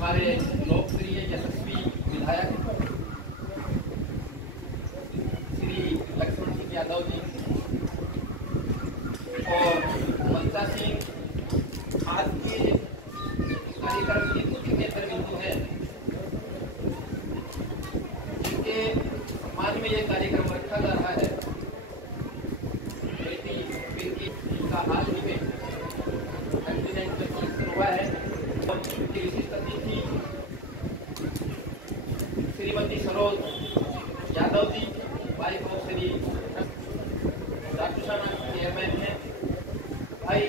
हमारे लोकप्रिय यशस्वी विधायक श्री लक्ष्मण सिंह यादव जी और ममता सिंह आज के कार्यक्रम के मुख्य केंद्र बिंदु है, जिनके सम्मान में ये कार्यक्रम रखा जा रहा है। का हाल ही में एक्सीडेंट में हुआ है और उनकी विशिष्ट अतिथि Shrimati Saroj Yadav ji, wife of Shri चाटूसाना chairman है, भाई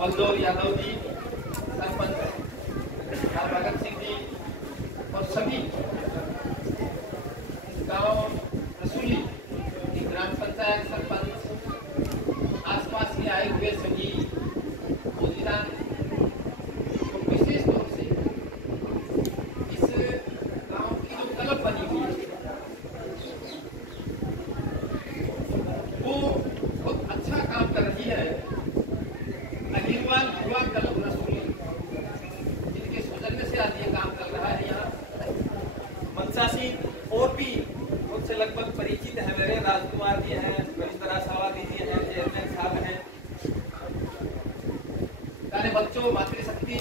बलदौर यादव जी, सरपंच भगत सिंह जी और सभी गांव रसूली की ग्राम पंचायत सरपंच आसपास के आए हुए सभी मोदीदान और विशेष तौर से इस गांव की जो क्लब बनी हुई है वो बहुत अच्छा काम कर रही है। अहिरवाल युवा क्लब रसूली, जिनके सौजन्य से आज ये काम कर रहा है। यहाँ मनसा सिंह और भी उनसे लगभग परिचित है मेरे, राजकुमार जी हैं, रविंद्रा सावादी जी हैं, चेयरमैन साहब हैं, सारे बच्चों, मातृशक्ति।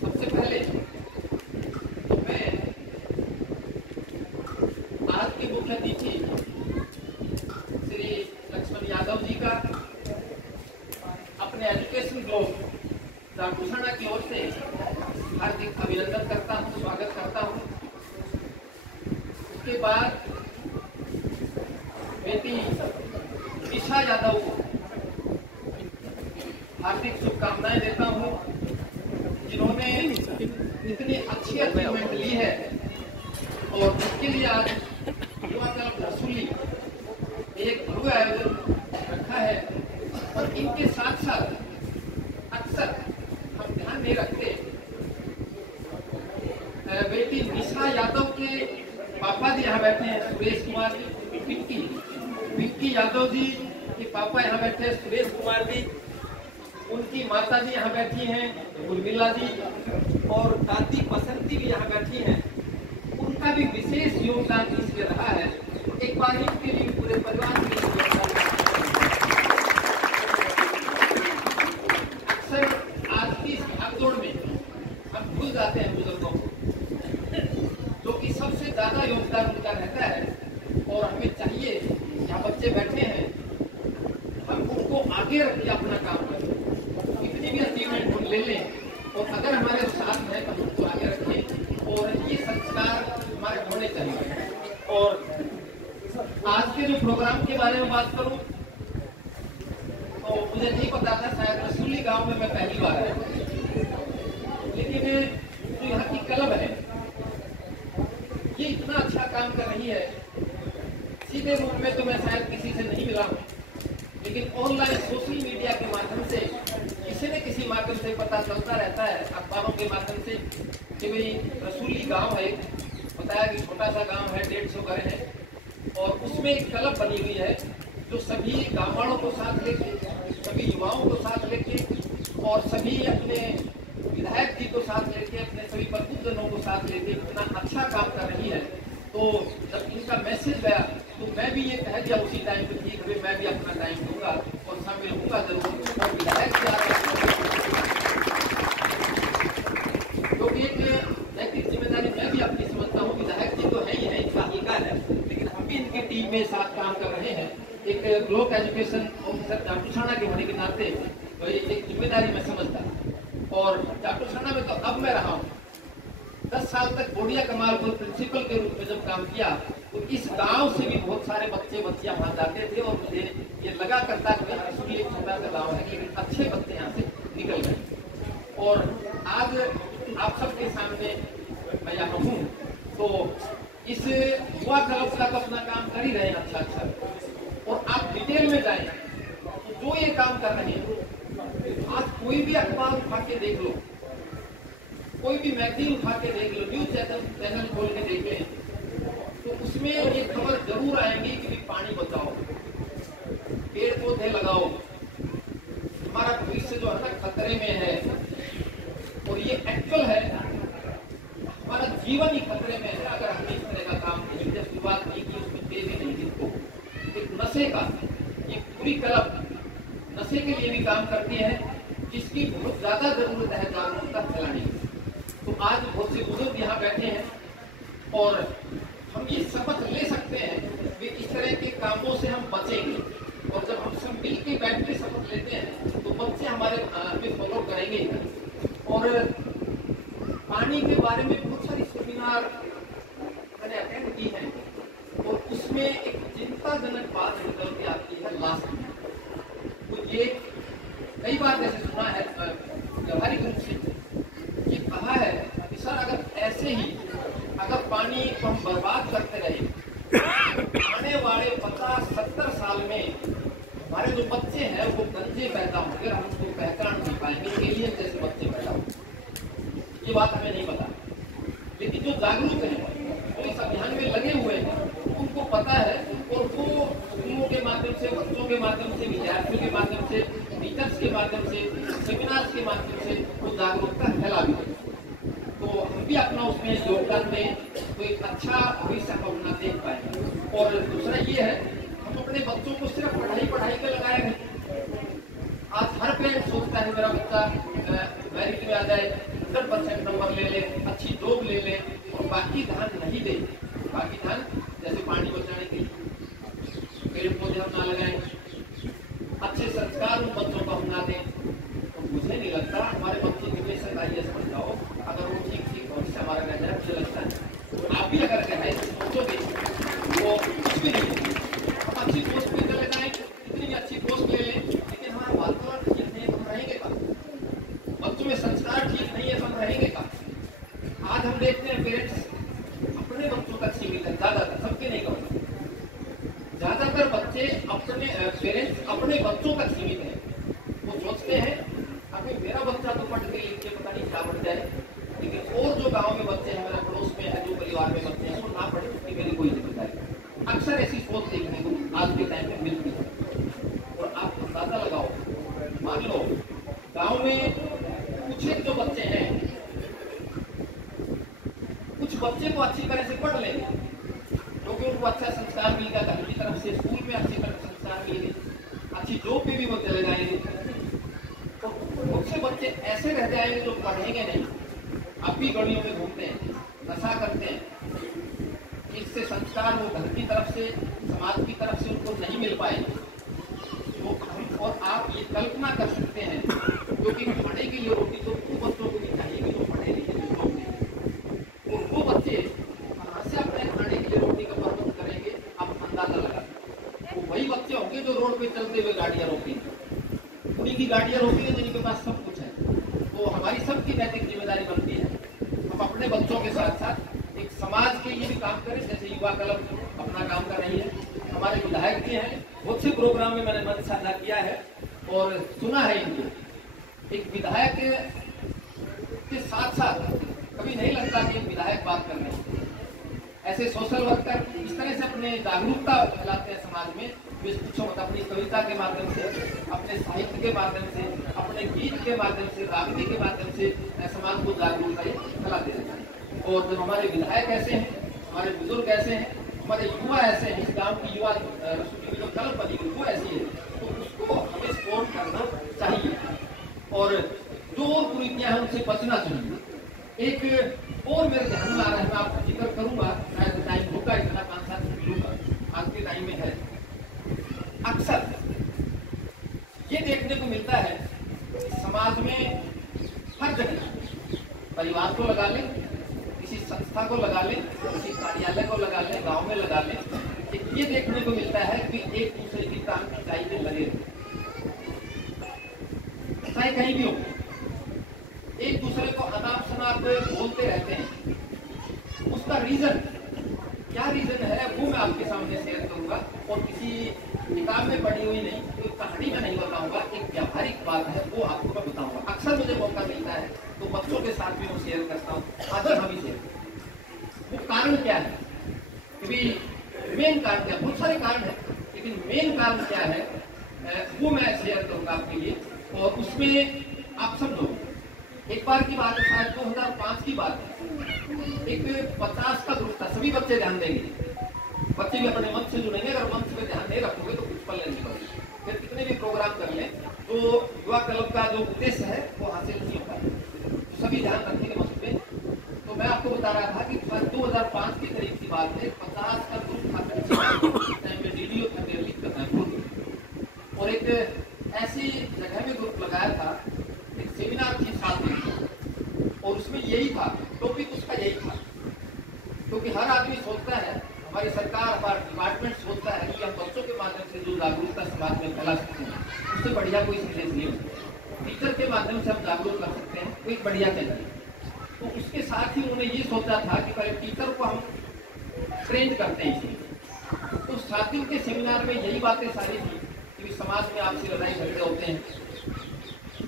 सबसे पहले तो मैं आज के मुख्य अतिथि श्री लक्ष्मण यादव जी का अपने एजुकेशन ब्लॉक चाटूसाना की ओर से हार्दिक अभिनंदन करता हूँ, स्वागत करता हूँ। उसके बाद बेटी ईशा यादव को हार्दिक शुभकामनाएं देता हूं, जिन्होंने इतनी अच्छी अचीवमेंट ली है और उसके लिए आज युवा क्लब रसूली एक भव्य आयोजन रखा है। और इनके साथ साथ अक्सर हम ध्यान नहीं रखते, बेटी निशा यादव के पापा जी यहाँ बैठे हैं, सुरेश कुमार जी, विक्की यादव जी के पापा यहाँ बैठे हैं, सुरेश कुमार जी, उनकी माता जी यहाँ बैठी हैं, उर्मिला जी, और दादी बसंती भी यहाँ बैठी हैं। उनका भी विशेष योगदान इसमें रहा है। एक बार इनके लिए पूरे परिवार के लिए अक्सर आज की इस भागदौड़ में हम भूल जाते हैं बुजुर्गों को, जो कि सबसे ज्यादा योगदान उनका रहता है। और हमें चाहिए, यहाँ बच्चे बैठे हैं, हम उनको आगे रखिए, अपना काम करें, कितनी भी अचीवमेंट हम ले लें, और अगर हमारे साथ है तो उनको आगे रखें। और ये संस्कार हमारे होने चाहिए। और आज के जो प्रोग्राम के बारे में बात करूं तो मुझे नहीं पता था, शायद रसूली गांव में मैं पहली बार आया, लेकिन जो यहाँ की क्लब है ये इतना अच्छा काम कर रही है। सीधे रूप में तो मैं शायद किसी से नहीं मिला हूँ, लेकिन ऑनलाइन सोशल मीडिया के माध्यम से किसी न किसी माध्यम से पता चलता रहता है, अखबारों के माध्यम से, कि भाई रसूली गांव है, बताया कि छोटा सा गांव है, 150 घर है, और उसमें एक क्लब बनी हुई है जो सभी गाँव वालों को साथ लेके, सभी युवाओं को साथ लेके और सभी अपने विधायक जी को साथ लेके, अपने सभी प्रबुद्धजनों को साथ लेके इतना अच्छा काम कर रही है। तो जब इनका मैसेज गया तो मैं भी ये कह दिया उसी टाइम पे, ठीक है मैं भी अपना टाइम दूंगा और शामिल होऊंगा जरूर। और विधायक जी तो एक नैतिक जिम्मेदारी मैं भी अपनी समझता हूँ। विधायक जी तो है ही है, इनका अधिकार है, लेकिन हम भी इनकी टीम में साथ काम कर रहे हैं। एक ब्लॉक एजुकेशन ऑफिसर चाटूसाना के होने के नाते तो ये एक जिम्मेदारी मैं समझता। और चाटूसाना में तो अब मैं रहा हूँ, 10 साल तक बोडिया कमालपुर प्रिंसिपल के रूप में जब काम किया तो इस गांव से भी बहुत सारे बच्चे बच्चियां वहां जाते थे, और मुझे ये लगा करता कि रसूली एक छोटा सा गाँव है, लेकिन अच्छे बच्चे यहाँ से निकल गए। और आज आप सबके सामने मैं यहाँ हूँ, तो इस युवा क्लब का तो अपना काम कर ही रहे हैं अच्छा। और आप डिटेल में जाए तो जो ये काम कर रहे हैं, आज कोई भी अखबार उठा के देख लो, कोई भी मैगजीन उठा के देख लो, न्यूज चैनल खोल के देख लें, तो उसमें ये खबर जरूर आएगी कि पानी बचाओ, पेड़ पौधे लगाओ, हमारा भविष्य जो है ना खतरे में है। और ये एक्चुअल है हमारा जीवन ही खतरे में है अगर हमने इस तरह का काम नहीं, जब शुरुआत नहीं की उसमें तेजी नहीं दी तो एक नशे का ये पूरी क्लब नशे के लिए भी काम करती है जिसकी बहुत ज्यादा जरूरत है जागरूकता फैलाने की। तो आज बहुत से बुजुर्ग यहाँ बैठे हैं और हम ये शपथ ले सकते हैं कि इस तरह के कामों से हम बचेंगे, और जब हम सब मिल के बैठ के शपथ लेते हैं तो बच्चे हमारे पे फॉलो करेंगे। और पानी के बारे में बहुत सारी सेमिनार मैंने अटेंड की है और उसमें एक चिंताजनक बात निकल के आती है लास्ट में। तो ये कई बार जैसे सुना है व्यवहारिक रूप से ये कहा है कि सर अगर ऐसे ही अगर पानी को हम बर्बाद करते रहे आने वाले 50-70 साल में हमारे जो बच्चे हैं वो गंजे पैदा होंगे, हम उसको पहचान नहीं पाएंगे एलियन जैसे बच्चे पैदा होंगे। ये बात हमें नहीं पता, लेकिन जो जागरूक हैं जो इस अभियान में लगे हुए हैं उनको पता है और वो स्कूलों के माध्यम से, बच्चों के माध्यम से, विद्यार्थियों के माध्यम से, टीचर्स के माध्यम से, सेमिनार्स के माध्यम से वो जागरूकता फैला भी है। तो हम भी अपना उसमें योगदान दें तो एक अच्छा भविष्य हम अपना देख पाएंगे। और दूसरा ये है हम अपने बच्चों को सिर्फ पढ़ाई पे लगाए नहीं। आज हर पेरेंट सोचता है मेरा बच्चा मेरिट में आ जाए, 100% नंबर ले ले, अच्छी जॉब ले ले और बाकी ध्यान नहीं दे। बाकी ध्यान जैसे पानी बचाने के लिए पेड़ पौधे हम ना लगाएं, अच्छे संस्कार उन बच्चों को हम ना दें। तो मुझे नहीं लगता हमारे बच्चे कितने सरकारी समझ जाओ अगर वो ठीक भविष्य हमारा रह जाए, मुझे लगता है। तो आप भी अगर कहें सोचोगे वो कुछ भी नहीं होगी। हम अच्छी पोस्ट पे चले जाएं, कितनी भी अच्छी पोस्ट ले लें, लेकिन हमारा वातावरण ठीक नहीं है तो हम रहेंगे कहाँ? बच्चों में संस्कार ठीक नहीं है तो हम रहेंगे कहाँ? आज हम देखते हैं पेरेंट्स अपने बच्चों तक सीमित है, ज्यादातर, सबके नहीं कहूँगा, ज्यादातर बच्चे अपने पेरेंट्स अपने बच्चों तक सीमित है। वो सोचते हैं अभी मेरा बच्चा तो पढ़ के लिख के पता नहीं क्या बन जाए, लेकिन और जो गांव में बच्चे हैं, मेरा पड़ोस में है, जो परिवार में बच्चे हैं वो ना पढ़े उसकी मेरी कोई जिम्मेदारी। अक्सर ऐसी सोच देखने को आज के टाइम में मिलती है। और आप अंदाजा लगाओ, मान लो गांव में कुछ एक जो बच्चे हैं, कुछ बच्चे को अच्छी तरह से पढ़ लेंगे क्योंकि उनको अच्छा संस्कार मिल गया, घर की तरफ से स्कूल में अच्छी तरह संस्कार मिल गए, अच्छी जॉब पे भी वो चले जाएंगे। तो बहुत से बच्चे ऐसे रह जाएंगे जो पढ़ेंगे नहीं, अब भी गलियों में घूमते हैं, नशा करते हैं। इससे संस्कार वो घर की तरफ से, समाज की तरफ से उनको नहीं मिल पाएंगे। तो हम और आप ये कल्पना कर सकते हैं क्योंकि खाने के लिए रोटी तो वो बच्चों को भी चाहिए जो पढ़े लिखे जो नहीं। और वो बच्चे कहाँ से अपने खाने के लिए रोटी का प्रबंध करेंगे आप अंदाजा लगा। वो वही बच्चे होंगे जो रोड पे चलते हुए गाड़ियां रोकेंगे, उन्हीं की गाड़ियां रोकेंगे जिनके पास सब कुछ है। तो हमारी सबकी नैतिक जिम्मेदारी बनती है हम अपने बच्चों के साथ साथ एक समाज के लिए भी काम करें। जैसे युवा क्लब अपना काम कर रही है, हमारे विधायक भी हैं, बहुत से प्रोग्राम में मैंने मंच साझा किया है और सुना है इनको। एक विधायक के साथ साथ कभी नहीं लगता कि एक विधायक बात कर रहे हैं। ऐसे सोशल वर्कर इस तरह से अपने जागरूकता फैलाते हैं समाज में, पूछो मत, अपनी कविता के माध्यम से, अपने साहित्य के माध्यम से, अपने गीत के माध्यम से, रागनी के माध्यम से समाज को जागरूकता फैलाते रहते हैं। और जब हमारे विधायक ऐसे हैं, हमारे बुजुर्ग ऐसे हैं, हमारे युवा ऐसे हैं, इस गांव की युवा जो कल बनी हुई वो ऐसी है, तो उसको हमें सपोर्ट करना चाहिए और जो और कुरीतियां हैं उनसे बचना चाहिए। एक और मेरे ध्यान में आ रहा है, मैं आपको जिक्र करूंगा, शायद टाइम होगा इतना 5-7 मिनट लूंगा, आज के टाइम में है। अक्सर ये देखने को मिलता है समाज में हर जगह, परिवार को लगा लें, किसी संस्था को लगा लें, किसी कार्यालय को लगा लें, गांव में लगा लें, ये देखने को मिलता है कि एक दूसरे की काम की चाई में लगे, चाहे कहीं भी हो, एक दूसरे को अनाप शनाप बोलते रहते हैं। उसका रीजन क्या रीजन है वो मैं आपके सामने शेयर करूंगा और किसी किताब में पढ़ी हुई नहीं, कोई कहानी में नहीं बताऊंगा, एक व्यावहारिक बात है वो आपको मैं बताऊंगा। अक्सर मुझे मौका मिलता है तो बच्चों के साथ भी मैं शेयर करता हूँ, अगर हम शेयर वो कारण क्या है, क्योंकि मेन कारण क्या, बहुत सारे कारण है लेकिन मेन कारण क्या है वो मैं शेयर करूंगा आपके लिए। और उसमें आप सब लोग एक बार की बात है, शायद 2005 की बात है। एक 50 का ग्रुप था, सभी बच्चे ध्यान देंगे, बच्चे भी अपने मंच से जुड़ेंगे। अगर मंच पे ध्यान नहीं रखोगे तो कुछ पल नहीं पड़ेगी, फिर कितने भी प्रोग्राम कर लें तो युवा क्लब का जो उद्देश्य है वो हासिल नहीं होता है। तो सभी ध्यान रखेंगे मंच पे। तो मैं आपको बता रहा था कि 2005 के करीब की बात है, 50 का ग्रुप था, डीडीओ था दिल्ली का, और एक ऐसी जगह में ग्रुप लगाया था, एक सेमिनार थी 7 दिन की, और उसमें यही था, टॉपिक उसका यही था। क्योंकि हर आदमी सोचता है, हमारी सरकार, हमारा डिपार्टमेंट सोचता है कि हम बच्चों के माध्यम से जो जागरूकता समाज में फैला सकते हैं, उससे बढ़िया कोई संदेश नहीं होता। टीचर के माध्यम से हम जागरूक कर सकते हैं, कोई बढ़िया चाहिए। तो उसके साथ ही उन्होंने ये सोचा था कि पहले टीचर को हम ट्रेन करते हैं इसलिए। तो साथियों के सेमिनार में यही बातें सारी थी कि समाज में आपसी लड़ाई झगड़े होते हैं,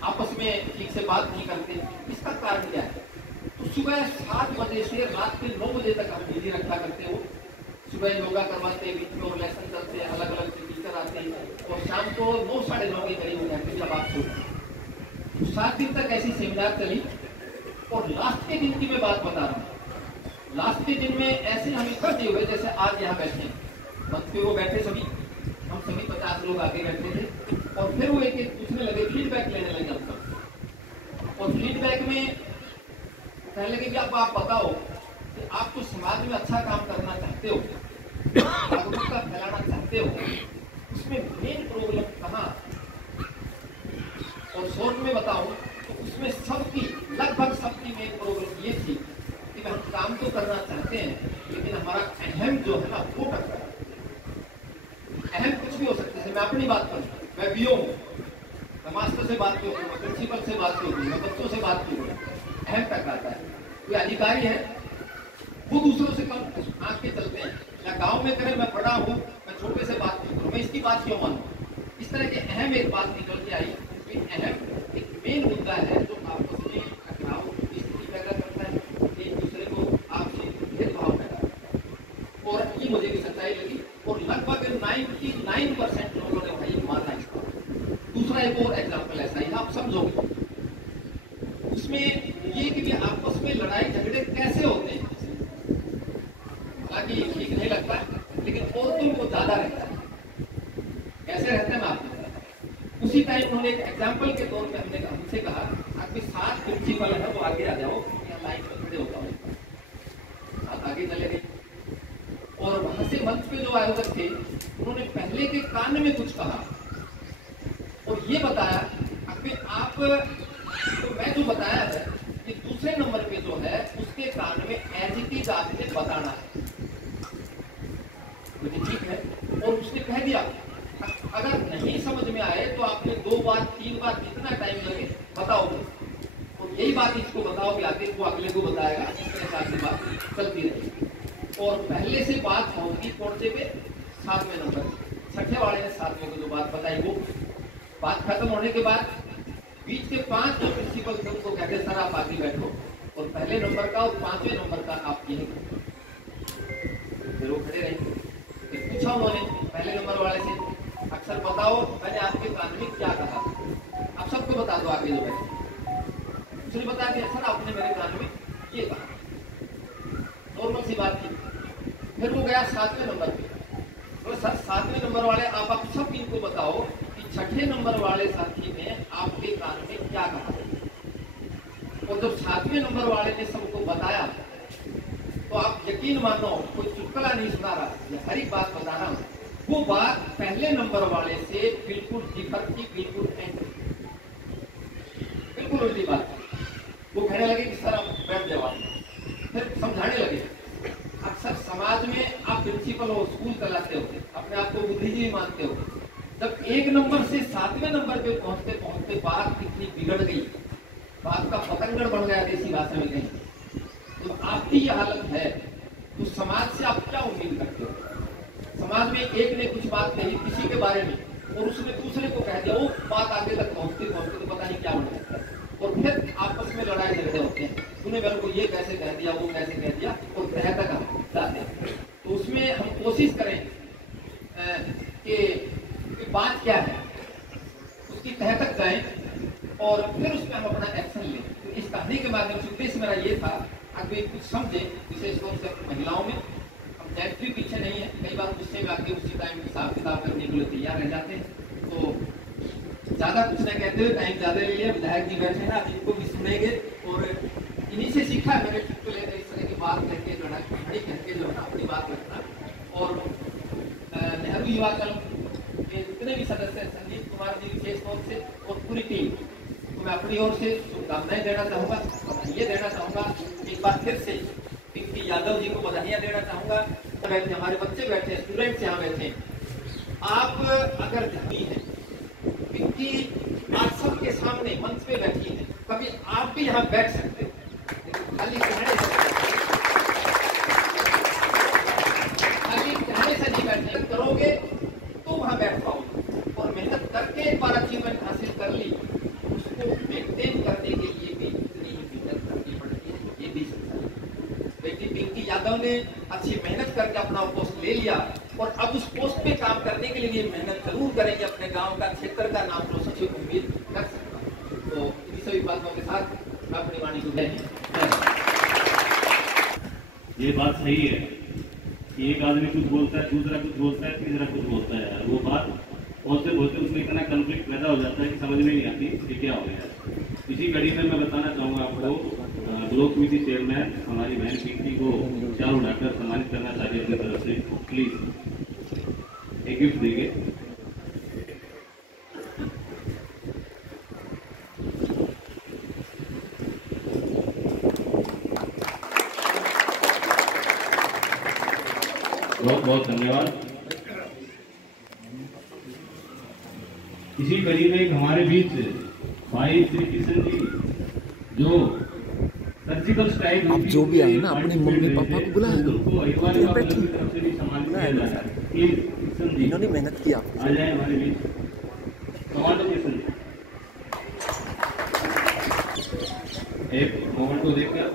आपस में ठीक से बात नहीं करते, इसका कारण क्या है? तो सुबह 7 बजे से रात के 9 बजे तक हम बिजी रखा करते हो। सुबह योगा करवाते हैं, बीच में और लेसन चलते हैं, अलग अलग टीचर आते हैं, और शाम को 9 साढ़े 9 के करीब हो जाते हैं जब आप सोते। 7 दिन तक ऐसी सेमिनार चली, और लास्ट के दिन की मैं बात बता रहा हूँ। लास्ट के दिन में ऐसे हम इकट्ठे हुए जैसे आज यहाँ बैठे, मंच पे वो बैठे सभी, हम सभी 50 लोग आगे बैठे थे, और फिर वो एक एक पूछने लगे, फीडबैक लेने लगे हम सब। और फीडबैक में कहने लगे कि अब आप बताओ कि आप तो समाज में अच्छा काम करना चाहते हो, जागरूकता फैलाना चाहते हो, उसमें मेन प्रॉब्लम कहाँ? और शॉर्ट में बताऊं तो उसमें सबकी, लगभग सबकी मेन प्रॉब्लम ये थी कि हम काम तो करना चाहते हैं, लेकिन हमारा अहम जो है ना वो टकरा। अहम कुछ भी हो सकता है, मैं अपनी बात करूँ, मैं बीओ हूँ, मैं मास्टर से बात क्यों, मैं प्रिंसिपल से बात क्यों, मैं बच्चों से बात क्यों, अहम टकराता है। कोई अधिकारी है वो दूसरों से कम आंख के चलते हैं, या गांव में करें मैं बड़ा हूँ, मैं छोटे से बात क्यों करूँ, मैं इसकी बात क्यों मानूं? इस तरह के अहम एक बात निकल के आई कि अहम एक मेन मुद्दा है जो आपस में टकराव की स्थिति पैदा करता है, एक दूसरे को आपसी भेदभाव पैदा करता है। और ये मुझे भी सच्चाई लगी, और लगभग 99% लोगों ने भाई माना इसका। दूसरा एक और एग्जाम्पल ऐसा ही, आप समझोगे उसमें ये कि आपस में लड़ाई झगड़े कैसे होते हैं। हालांकि ठीक नहीं लगता, लेकिन औरतों को ज्यादा रहता है। कैसे रहते हैं ना आप? उसी टाइम उन्होंने एक एग्जाम्पल के तौर पे हमसे कहा, आपके 7 प्रिंसिपल है वो आगे आ जाओ, यहाँ लाइन में खड़े होता हूँ। साथ आगे चले गए, और वहां से मंच पे जो आयोजक थे उन्होंने पहले के कान में कुछ कहा और ये बताया कि आप तो मैं जो बताया है कि दूसरे नंबर पे जो है उसके कान में एज इट इज आपने बताना है। मुझे ठीक है, और उसने कह दिया अगर नहीं समझ में आए तो आपने 2 बार 3 बार जितना टाइम लगे बताओगे, और यही बात इसको बताओगे आगे, वो अगले को बताएगा, इस तरह से बात चलती रहेगी। और पहले से बात होगी कौन से पे? 7वें नंबर, छठे वाले ने 7वें को जो बात बताई, वो बात खत्म होने के बाद बीच के 5 जो प्रिंसिपल थे उनको कहते सर आप आगे बैठो, और पहले नंबर का और 5वें नंबर का आप यही फिर वो खड़े रहे। फिर पूछा उन्होंने पहले नंबर वाले से, अक्सर बताओ मैंने आपके कान में क्या कहा, आप सबको बता दो आगे जो बैठे। उसने बताया कि सर आपने मेरे कान में ये कहा, नॉर्मल सी बात थी। फिर वो गया 7वें नंबर पे, तो सर 7वें नंबर वाले आप सब इनको बताओ कि छठे नंबर वाले साथी ने आपके कान में क्या कहा। और जब 7वें नंबर वाले ने सबको बताया तो आप यकीन मानो कोई चुटकुला नहीं सुना रहा, ये हर एक बात बता रहा हूं। वो बात पहले नंबर वाले से बिल्कुल डिफर की, बिल्कुल बिल्कुल उल्टी बात। वो कहने लगे कि सर आप बैठ जाओ, फिर समझाने लगे। अक्सर समाज में आप प्रिंसिपल हो, स्कूल चलाते हो, अपने आप को बुद्धिजीवी मानते हो, जब 1 नंबर से 7वें नंबर पे पहुंचते पहुंचते बात कितनी बिगड़ गई, बात का पतंगड़ बन गया देसी भाषा में कहीं, तो आपकी ये हालत है तो समाज से आप क्या उम्मीद करते हो? समाज में एक ने कुछ बात कही किसी के बारे में और उसने दूसरे को कह दिया, वो बात आगे तक पहुंचते पहुंचते तो पता नहीं क्या होने लगता है, और फिर आपस में लड़ाई झगड़े होते हैं। तूने मेरे को ये कैसे कह दिया, वो कैसे कह दिया, और तह तक हम जाते हैं। तो उसमें हम कोशिश करें कि बात क्या है उसकी तह तक जाएं और फिर उसमें हम अपना एक्शन लें। तो इसका माध्यम से उद्देश्य मेरा ये था आगे कुछ समझे, विशेष तौर से महिलाओं में। हम जेंट्स भी पीछे नहीं है, कई बार गुस्से में आके उसी टाइम हिसाब किताब करने के लिए तैयार रह जाते हैं। तो ज्यादा कुछ नहीं कहते हुए, टाइम ज्यादा ले लिया, विधायक जी बैठे ना, इनको भी सुनेंगे और इन्हीं से सीखा है मैंने चुटकुले इस तरह की बात करके जो है खड़ी करके जो है अपनी बात रखना। और नेहरू युवा क्लब के जितने भी सदस्य हैं, संजीव कुमार जी विशेष तौर से और पूरी टीम तो मैं अपनी ओर से शुभकामनाएं देना चाहूँगा, बधाइयाँ देना चाहूँगा। एक बार फिर से पिंकी यादव जी को बधाइयाँ देना चाहूँगा। बैठे हमारे बच्चे बैठे, स्टूडेंट्स यहाँ बैठे, आप अगर ध्यानी है, पिंकी आप सबके सामने मंच पे बैठी है, कभी आप भी यहाँ बैठ सकते हैं, खाली कहने से नहीं बैठे, करोगे तो वहाँ बैठ पाओगे। और मेहनत करके एक बार अचीवमेंट हासिल कर ली, उसको मेंटेन करने के लिए भी इतनी ही मेहनत करनी पड़ती है, ये भी समझा। बेटी पिंकी यादव ने अच्छी मेहनत करके अपना पोस्ट ले लिया और अब उस पोस्ट पे काम करने के लिए मेहनत जरूर करेंगे, अपने गांव का, क्षेत्र का नाम रोशन की उम्मीद कर सकता हूँ। तो इन सभी बातों के साथ अपनी वाणी को ये बात सही है कि एक आदमी कुछ बोलता है, दूसरा कुछ बोलता है, तीसरा कुछ बोलता है, वो बात बोलते बोलते उसमें इतना कंफ्लिक्ट पैदा हो जाता है कि समझ में नहीं आती कि क्या हो गया। इसी कड़ी में मैं बताना चाहूँगा आपको, ब्लॉक समिति चेयरमैन हमारी बहन पिंकी को शाल उठाकर सम्मानित करना चाहिए अपनी तरफ से। प्लीज एक गिफ्ट देंगे। बहुत बहुत धन्यवाद। इसी कड़ी में हमारे बीच भाई श्री किशन जी जो सर्जिकल स्ट्राइक, आप जो भी आए ना अपने मम्मी पापा को बुलाया करो, इन्होंने मेहनत की। आप आ जाए हमारे बीच कमांडो किशन जी। एक मोमेंट को देखकर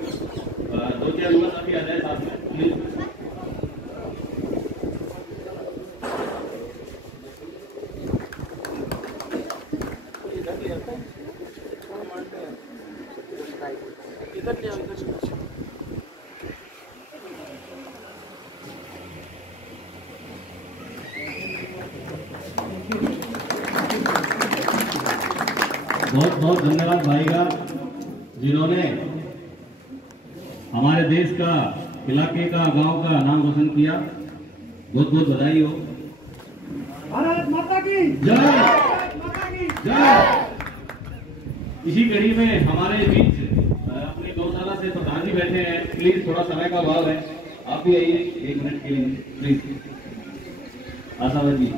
2-4 युवा साथी आ जाए साथ में प्लीज। बहुत बहुत धन्यवाद भाई का, जिन्होंने हमारे देश का, इलाके का, गांव का नाम रोशन किया। बहुत बहुत बधाई हो। भारत माता की जय, माता की जय। इसी कड़ी में हमारे बीच अपने गौशाला से प्रधान जी बैठे हैं। प्लीज थोड़ा समय का अभाव है, आप भी आइए 1 मिनट के लिए प्लीज। आशावाद जी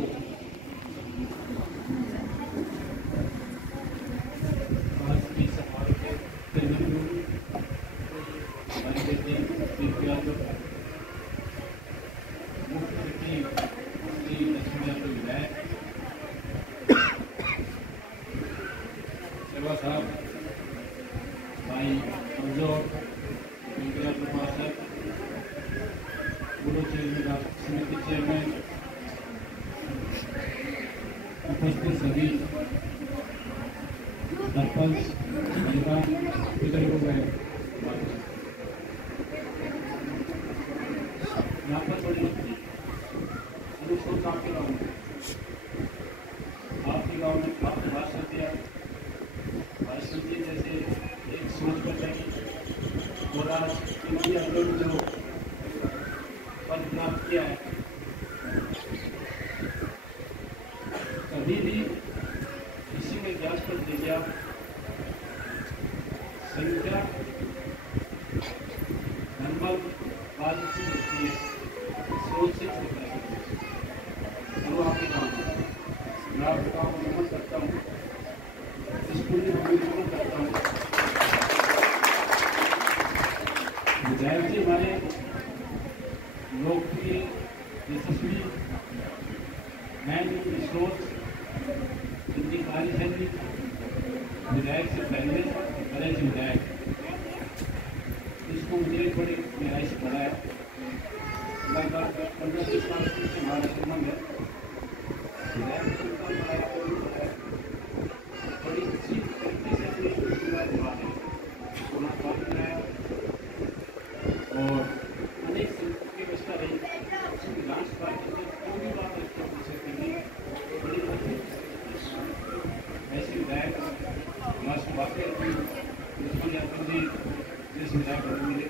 साहब, भाई अफजोर, प्रशासक, गुरु समिति चेयरमैन, उपस्थित सभी सरपंच, इधर लोग हैं। यहाँ पर बड़ी आपके गाँव में, आपके गाँव में आपने भाषण दिया, भाषण दिए जैसे एक सोच कर रही और आज इंडिया जो पद प्राप्त किया है, कभी भी किसी में जांच कर दीजिए आप संख्या नंबर बात से होती है, सोच से छोटा है। वो आपके काम मैं आपके काम को नमन करता हूँ, स्कूल में भी नमन करता हूँ। विधायक जी हमारे लोकप्रिय यशस्वी मैन स्रोत इनकी कार्यशैली विधायक से पहले बड़े से विधायक, इसको मुझे बड़ी गहराई से पढ़ा है। लगभग 15-20 साल से हमारा संबंध है। बड़ी अच्छी तरीके से और अनेक संगीत की व्यवस्था रही, उसमें डांस पार्टी में कोई भी बात अच्छी से करनी बड़ी ऐसी विधायक मस्त बातें दुश्मन यादव जी जिस विधायक मिले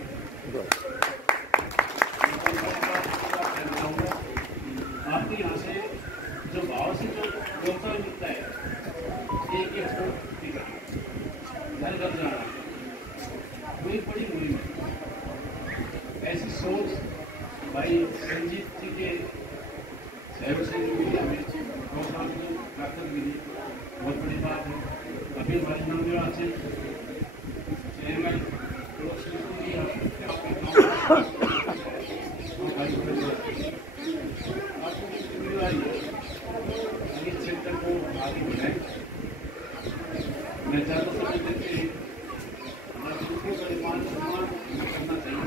आपके यहाँ से जो भाव से जो योगदान मिलता है एक घर घर जाना वो एक बड़ी मुहिम है। ऐसी सोच भाई संजीत जी के सहयोग से जो मिली हमें प्रोग्राम की ताकत मिली, बहुत बड़ी बात है। अभी हमारे नवनिर्वाण से चेयरमैन क्षेत्र को आगे बढ़ाएं। मैं चाहता हूँ कि मान सम्मान करना चाहिए,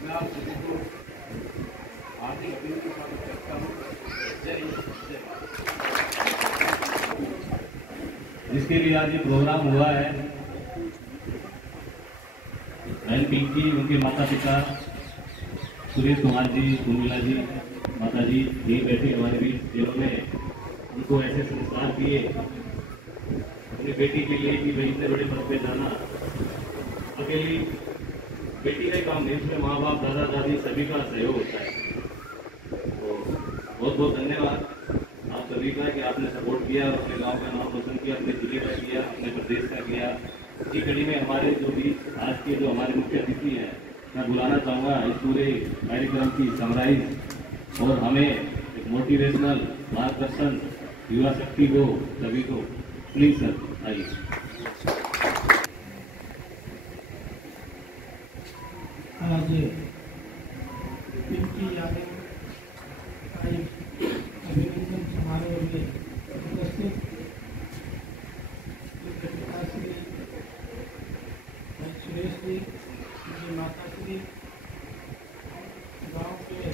मैं आप सभी को हार्दिक अभिनंदन स्वागत करता हूँ। जय हिंद, जय भारत। जिसके लिए आज ये प्रोग्राम हुआ है, बहन पिंकी, उनके माता पिता सुरेश कुमार जी, उर्मिला जी, माता जी यही बैठे हमारे बीच, जिन्होंने उनको ऐसे संस्कार दिए अपनी बेटी के लिए कि भाई इतने बड़े पद पे जाना अकेली बेटी का काम नहीं, उसमें माँ बाप, दादा दादी सभी का सहयोग होता है। तो बहुत बहुत धन्यवाद आप सभी का कि आपने सपोर्ट किया, अपने गांव का नाम रोशन किया, अपने जिले का किया, अपने प्रदेश का किया। इसी कड़ी में हमारे जो भी आज के जो हमारे मुख्य अतिथि हैं, मैं बुलाना चाहूँगा इस पूरे कार्यक्रम की समराइज और हमें एक मोटिवेशनल मार्गदर्शन युवा शक्ति को सभी को। प्लीज सर आइए। आज पिंकी यादव अभिनंदन समारोह में उपस्थित पिताश्री सुरेश जी, उनकी माता श्री, गाँव के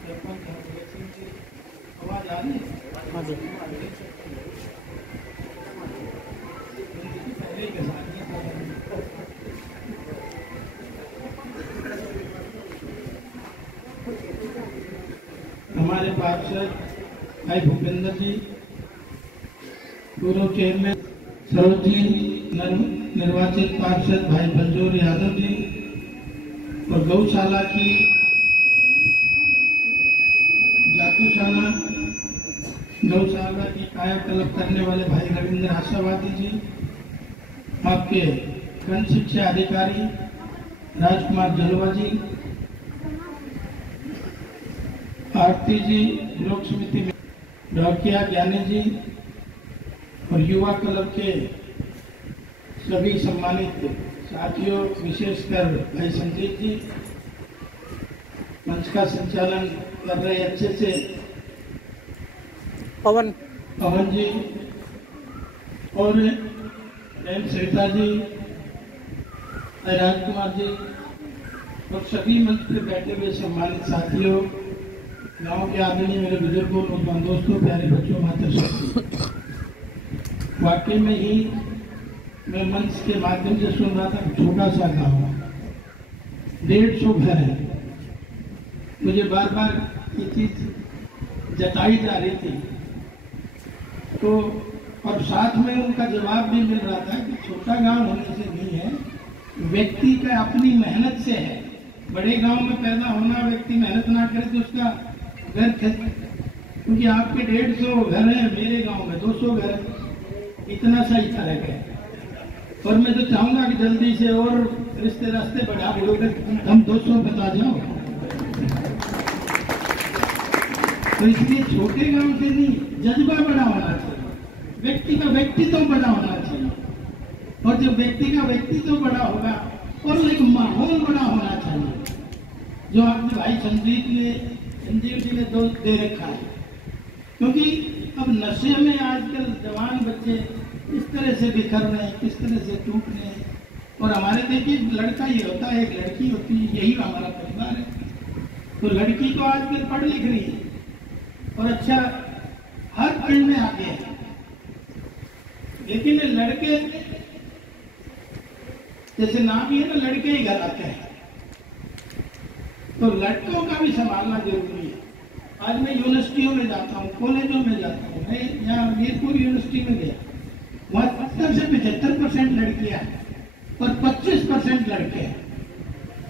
सरपंच हरभजन सिंह जी, आवाज आ रही है? हाँ जी। पहले के साथ हमारे पार्षद भाई भूपेंद्र जी, पूर्व चेयरमैन सरोज जी, निर्वाचित पार्षद भाई बलजोर यादव जी और गौशाला की जातूशाला गौशाला की कायाकल्प करने वाले भाई रविंद्र आशावादी जी, आपके खंड शिक्षा अधिकारी राजकुमार जलवा जी, आरती जी, लोक समिति में डॉकिया ज्ञानी जी और युवा क्लब के सभी सम्मानित साथियों, विशेषकर भाई संजीत जी मंच का संचालन कर रहे अच्छे से पवन जी और एम सरिता जी, राजकुमार जी और सभी मंच पर बैठे हुए सम्मानित साथियों, गांव के आदरणीय मेरे बुजुर्गों, नौजवान दोस्तों, प्यारे बच्चों, मातृशक्ति। वाकई में ही मैं मंच के माध्यम से सुन रहा था, छोटा सा गांव, 150 घर है। मुझे बार बार ये चीज जताई जा रही थी, तो और साथ में उनका जवाब भी मिल रहा था कि छोटा गांव होने से नहीं है, व्यक्ति का अपनी मेहनत से है। बड़े गांव में पैदा होना, व्यक्ति मेहनत ना करे तो उसका घर, क्योंकि आपके 150 घर हैं, मेरे गांव में 200 घर है, इतना सा ही फर्क है। और मैं तो चाहूंगा कि जल्दी से और रिश्ते रास्ते बढ़ा बोलोगे, हम 200 बता जाओ। तो इसलिए छोटे गांव से नहीं, जज्बा बड़ा होना चाहिए, व्यक्ति का व्यक्तित्व बड़ा होना चाहिए, और जब व्यक्ति का व्यक्तित्व बड़ा होगा और एक माहौल बड़ा होना चाहिए, जो आपने भाई संजीव जी ने दे रखा है। क्योंकि अब नशे में आजकल जवान बच्चे किस तरह से बिखर रहे हैं, किस तरह से टूट रहे हैं। और हमारे देखिए लड़का ये होता है, एक लड़की होती है, यही हमारा परिवार है। तो लड़की तो आजकल पढ़ लिख रही है, और अच्छा हर फील्ड में आगे हैं। लेकिन लड़के जैसे नाम ही है ना, लड़के ही घर आते हैं, तो लड़कों का भी संभालना जरूरी है। आज मैं यूनिवर्सिटियों में जाता हूँ, कॉलेजों में जाता हूँ। मैं यहाँ मीरपुर यूनिवर्सिटी में गया, वहाँ 70 से 75% लड़कियाँ हैं और 25% लड़के हैं।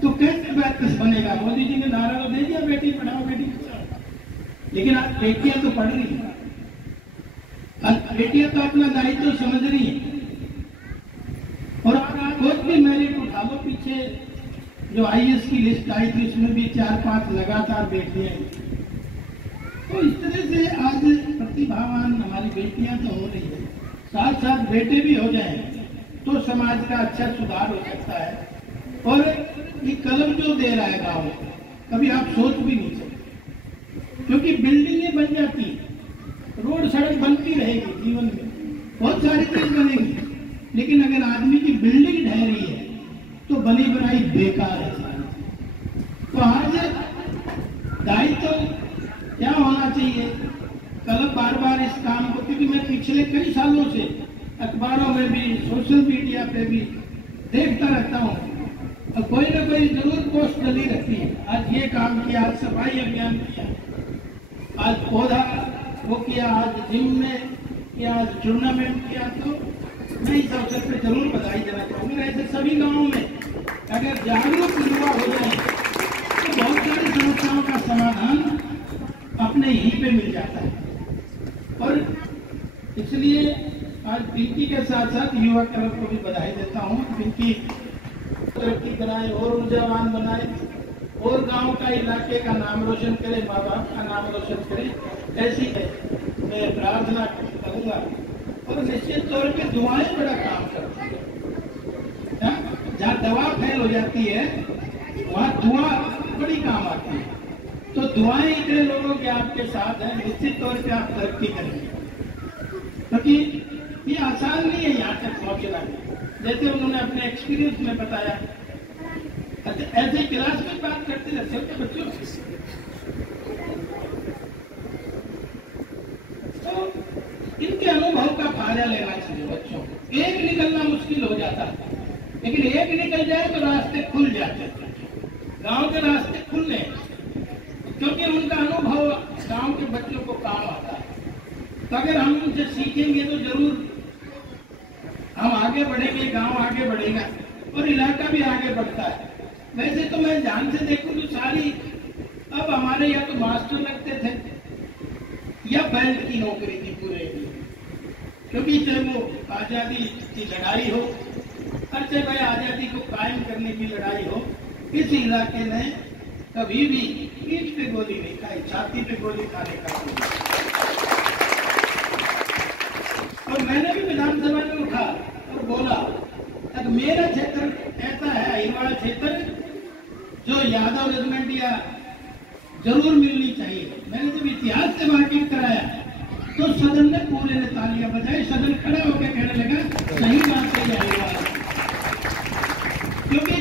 तो कैसे बैलेंस बनेगा? मोदी जी ने नारा तो दे दिया बेटी पढ़ाओ बेटी बचाओ, लेकिन आज बेटियां तो पढ़ रही हैं, आज बेटियां तो अपना दायित्व समझ रही हैं। और आप खुद भी मेरिट उठा लो, पीछे जो IAS की लिस्ट आई थी उसमें भी 4-5 लगातार बेटियां हैं। तो इस तरह से आज प्रतिभावान हमारी बेटियां तो हो रही है, साथ साथ बेटे भी हो जाएं तो समाज का अच्छा सुधार हो सकता है। और ये कलम जो दे रहा है गाँव, कभी आप सोच भी नहीं सकते, क्योंकि बिल्डिंगें बन जाती, रोड सड़क बनती रहेगी, जीवन में बहुत सारी चीज बनेगी, लेकिन अगर आदमी की बिल्डिंग ढह रही है तो बनी बनाई बेकार है सारी। तो आज दायित्व क्या होना चाहिए? कल बार बार इस काम को, क्योंकि मैं पिछले कई सालों से अखबारों में भी सोशल मीडिया पे भी देखता रहता हूँ, और कोई ना कोई जरूर पोस्ट डली रहती है। आज ये काम किया, आज सफाई अभियान किया, आज पौधा वो किया, आज जिम में किया, आज टूर्नामेंट किया। तो मैं इस अवसर पे जरूर बधाई देना चाहूँगा। ऐसे सभी गाँवों में अगर जागरूक युवा हो जाए तो बहुत सारी समस्याओं का समाधान अपने ही पे मिल जाता है। और इसलिए आज पिंकी के साथ साथ युवा क्लब को भी बधाई देता हूँ। पिंकी तरक्की कराए और ऊर्जावान बनाए और गांव का, इलाके का नाम रोशन करे, माँ बाप का नाम रोशन करे, ऐसी मैं प्रार्थना करूंगा। और निश्चित तौर पे दुआएं बड़ा काम करती है। जहाँ दवा फेल हो जाती है वहाँ दुआ बड़ी काम आती है। तो दुआएं इतने लोगों के आपके साथ हैं, निश्चित तौर पे आप तरक्की करेंगे, क्योंकि ये आसान नहीं है यहाँ तक पहुँचना। जैसे उन्होंने अपने एक्सपीरियंस में बताया, ऐसे क्लास में बात करते रहते हो क्या बच्चों? तो इनके अनुभव का फायदा लेना चाहिए बच्चों को। एक निकलना मुश्किल हो जाता है, लेकिन एक निकल जाए तो रास्ते खुल जाते हैं, गांव के रास्ते खुल रहे, क्योंकि उनका अनुभव गांव के बच्चों को काम आता है। तो अगर हम उनसे सीखेंगे तो जरूर हम आगे बढ़ेंगे, गांव आगे बढ़ेगा और इलाका भी आगे बढ़ता है। वैसे तो मैं ध्यान से देखूं तो सारी अब हमारे यहाँ तो मास्टर लगते थे या बेल्ट की नौकरी थी पूरे, क्योंकि चाहे वो आजादी की लड़ाई हो, चाहे भाई आजादी को कायम करने की लड़ाई हो, इस इलाके ने कभी भी पीठ पे गोली नहीं खाई, छाती पे गोली खाने का। और मैंने भी विधानसभा में उठा और बोला, अब मेरा क्षेत्र ऐसा है, अहिरवाड़ा क्षेत्र, जो यादव रेजिमेंट या जरूर मिलनी चाहिए। मैंने जब इतिहास से वाकिफ कराया तो सदन ने पूरे ने तालियां बजाई, सदन खड़ा होकर कहने लगा सही बात है ये अहिरवाड़ा। क्योंकि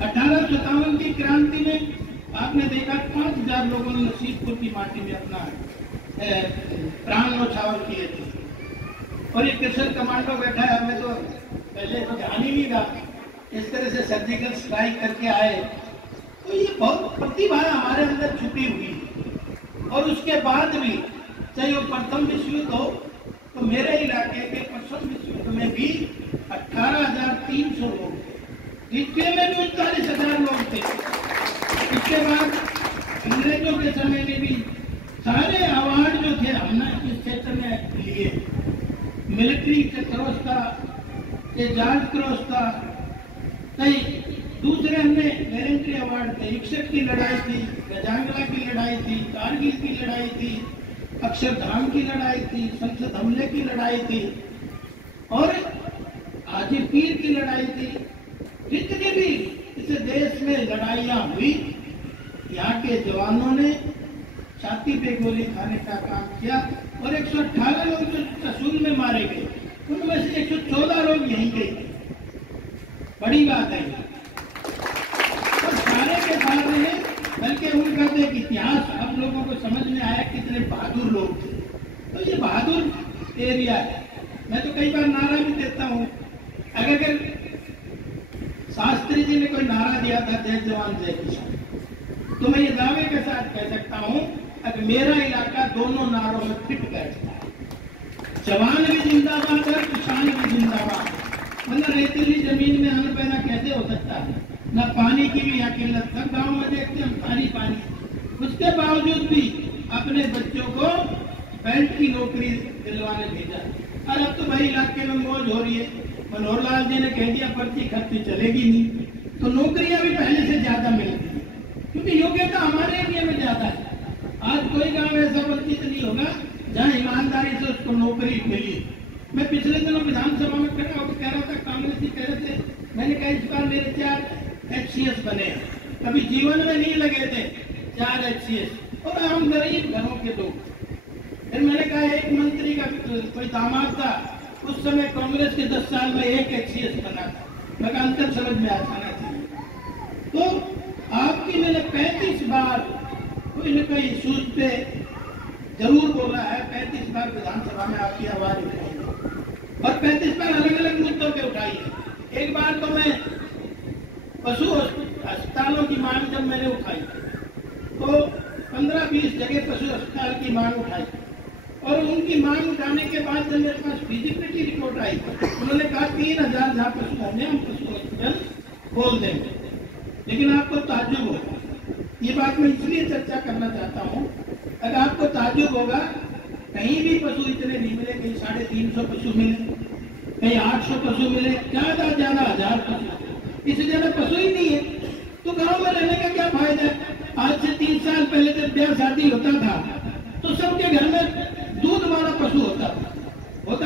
1857 की क्रांति में आपने देखा 5000 लोगों ने नसीबपुर की माटी में अपना प्राण न्यौछावर किए थे। और ये किशन कमांडो बैठा है, हमें तो पहले तो ध्यान ही नहीं था, इस तरह से सर्जिकल स्ट्राइक करके आए। तो ये बहुत प्रतिभा हमारे अंदर छुपी हुई। और उसके बाद भी चाहे वो प्रथम विश्व युद्ध हो, तो मेरे इलाके के प्रथम विश्व युद्ध में भी 18,300 लोग थे, द्वितीय में भी 39,000 लोग थे। उसके बाद अंग्रेजों के समय में भी सारे अवार्ड जो थे हमने इस क्षेत्र में लिए। मिलिट्री क्रॉस था, एजाज क्रॉस था, कई दूसरे हमने गैरेंट्री अवार्ड थे। 61 की लड़ाई थी, गजांगला की लड़ाई थी, कारगिल की लड़ाई थी, अक्षरधाम की लड़ाई थी, संसद हमले की लड़ाई थी और हाजीपीर की लड़ाई थी। जितनी भी इस देश में लड़ाइयाँ हुई, यहाँ के जवानों ने छाती पे गोली खाने का काम किया। और 118 लोग जो कसूल में मारे गए, उनमें से 114 लोग यहीं गए थे। बड़ी बात है। और सारे के सारे बल्कि के उनका तो एक इतिहास अब लोगों को समझ में आया कितने बहादुर लोग थे। तो ये बहादुर एरिया है। मैं तो कई बार नारा भी देता हूँ, अगर शास्त्री जी ने कोई नारा दिया था जय जवान जय किसान, तो मैं ये दावे के साथ कह सकता हूँ अगर मेरा इलाका दोनों नारों में फिट बैठता है, जवान भी जिंदाबाद और किसान भी जिंदाबाद। मतलब रेतीली जमीन में अन्न पैदा कैसे हो सकता है, ना पानी की भी यहाँ किल्लत, सब गाँव में देखते हैं पानी पानी, उसके बावजूद भी अपने बच्चों को बैंक की नौकरी दिलवाने भेजा। और अब तो भाई इलाके में मौज हो रही है, मनोहर लाल जी ने कह दिया पर्ची खर्ची चलेगी नहीं, तो नौकरियां भी पहले से ज्यादा मिलती है, क्योंकि योग्यता हमारे एरिया में ज्यादा है। आज कोई गांव ऐसा वंचित नहीं होगा जहां ईमानदारी से उसको नौकरी मिली। मैं पिछले दिनों विधानसभा में खड़ा होकर कह रहा था, कांग्रेसी कह रहे थे, मैंने कहा इस बार मेरे 4 HCS बने हैं, कभी जीवन में नहीं लगे थे 4 HCS, और हम गरीब घरों के लोग। फिर मैंने कहा एक मंत्री का कोई दामाद था, उस समय कांग्रेस के 10 साल में 1 HCS बना था। मैं अंतर समझ में आना चाहिए। तो आपकी मैंने 35 बार कोई न कोई इशूज पे जरूर बोला है, 35 बार विधानसभा में आपकी आवाज उठाई है और 35 बार अलग अलग मुद्दों पे उठाई है। एक बार तो मैं पशु अस्पतालों की मांग जब मैंने उठाई तो 15-20 जगह पशु अस्पताल की मांग उठाई, और उनकी मांग उठाने के बाद जब मेरे पास फिजिबिलिटी रिपोर्ट आई, उन्होंने कहा 3000 जहाँ पशु होंगे हम पशु हॉस्पिटल खोल देंगे। लेकिन आपको ताज्जुब होगा, ये बात मैं इसलिए चर्चा करना चाहता हूँ, अगर आपको ताज्जुब होगा कहीं भी पशु इतने नहीं मिले, कहीं 350 पशु मिले, कहीं 800 पशु मिले, ज्यादा 1000 पशु, इससे ज्यादा पशु ही नहीं है, तो गांव में रहने का क्या फायदा है। आज से 3 साल पहले जब ब्याह शादी होता था तो सबके घर में दूध वाला पशु होता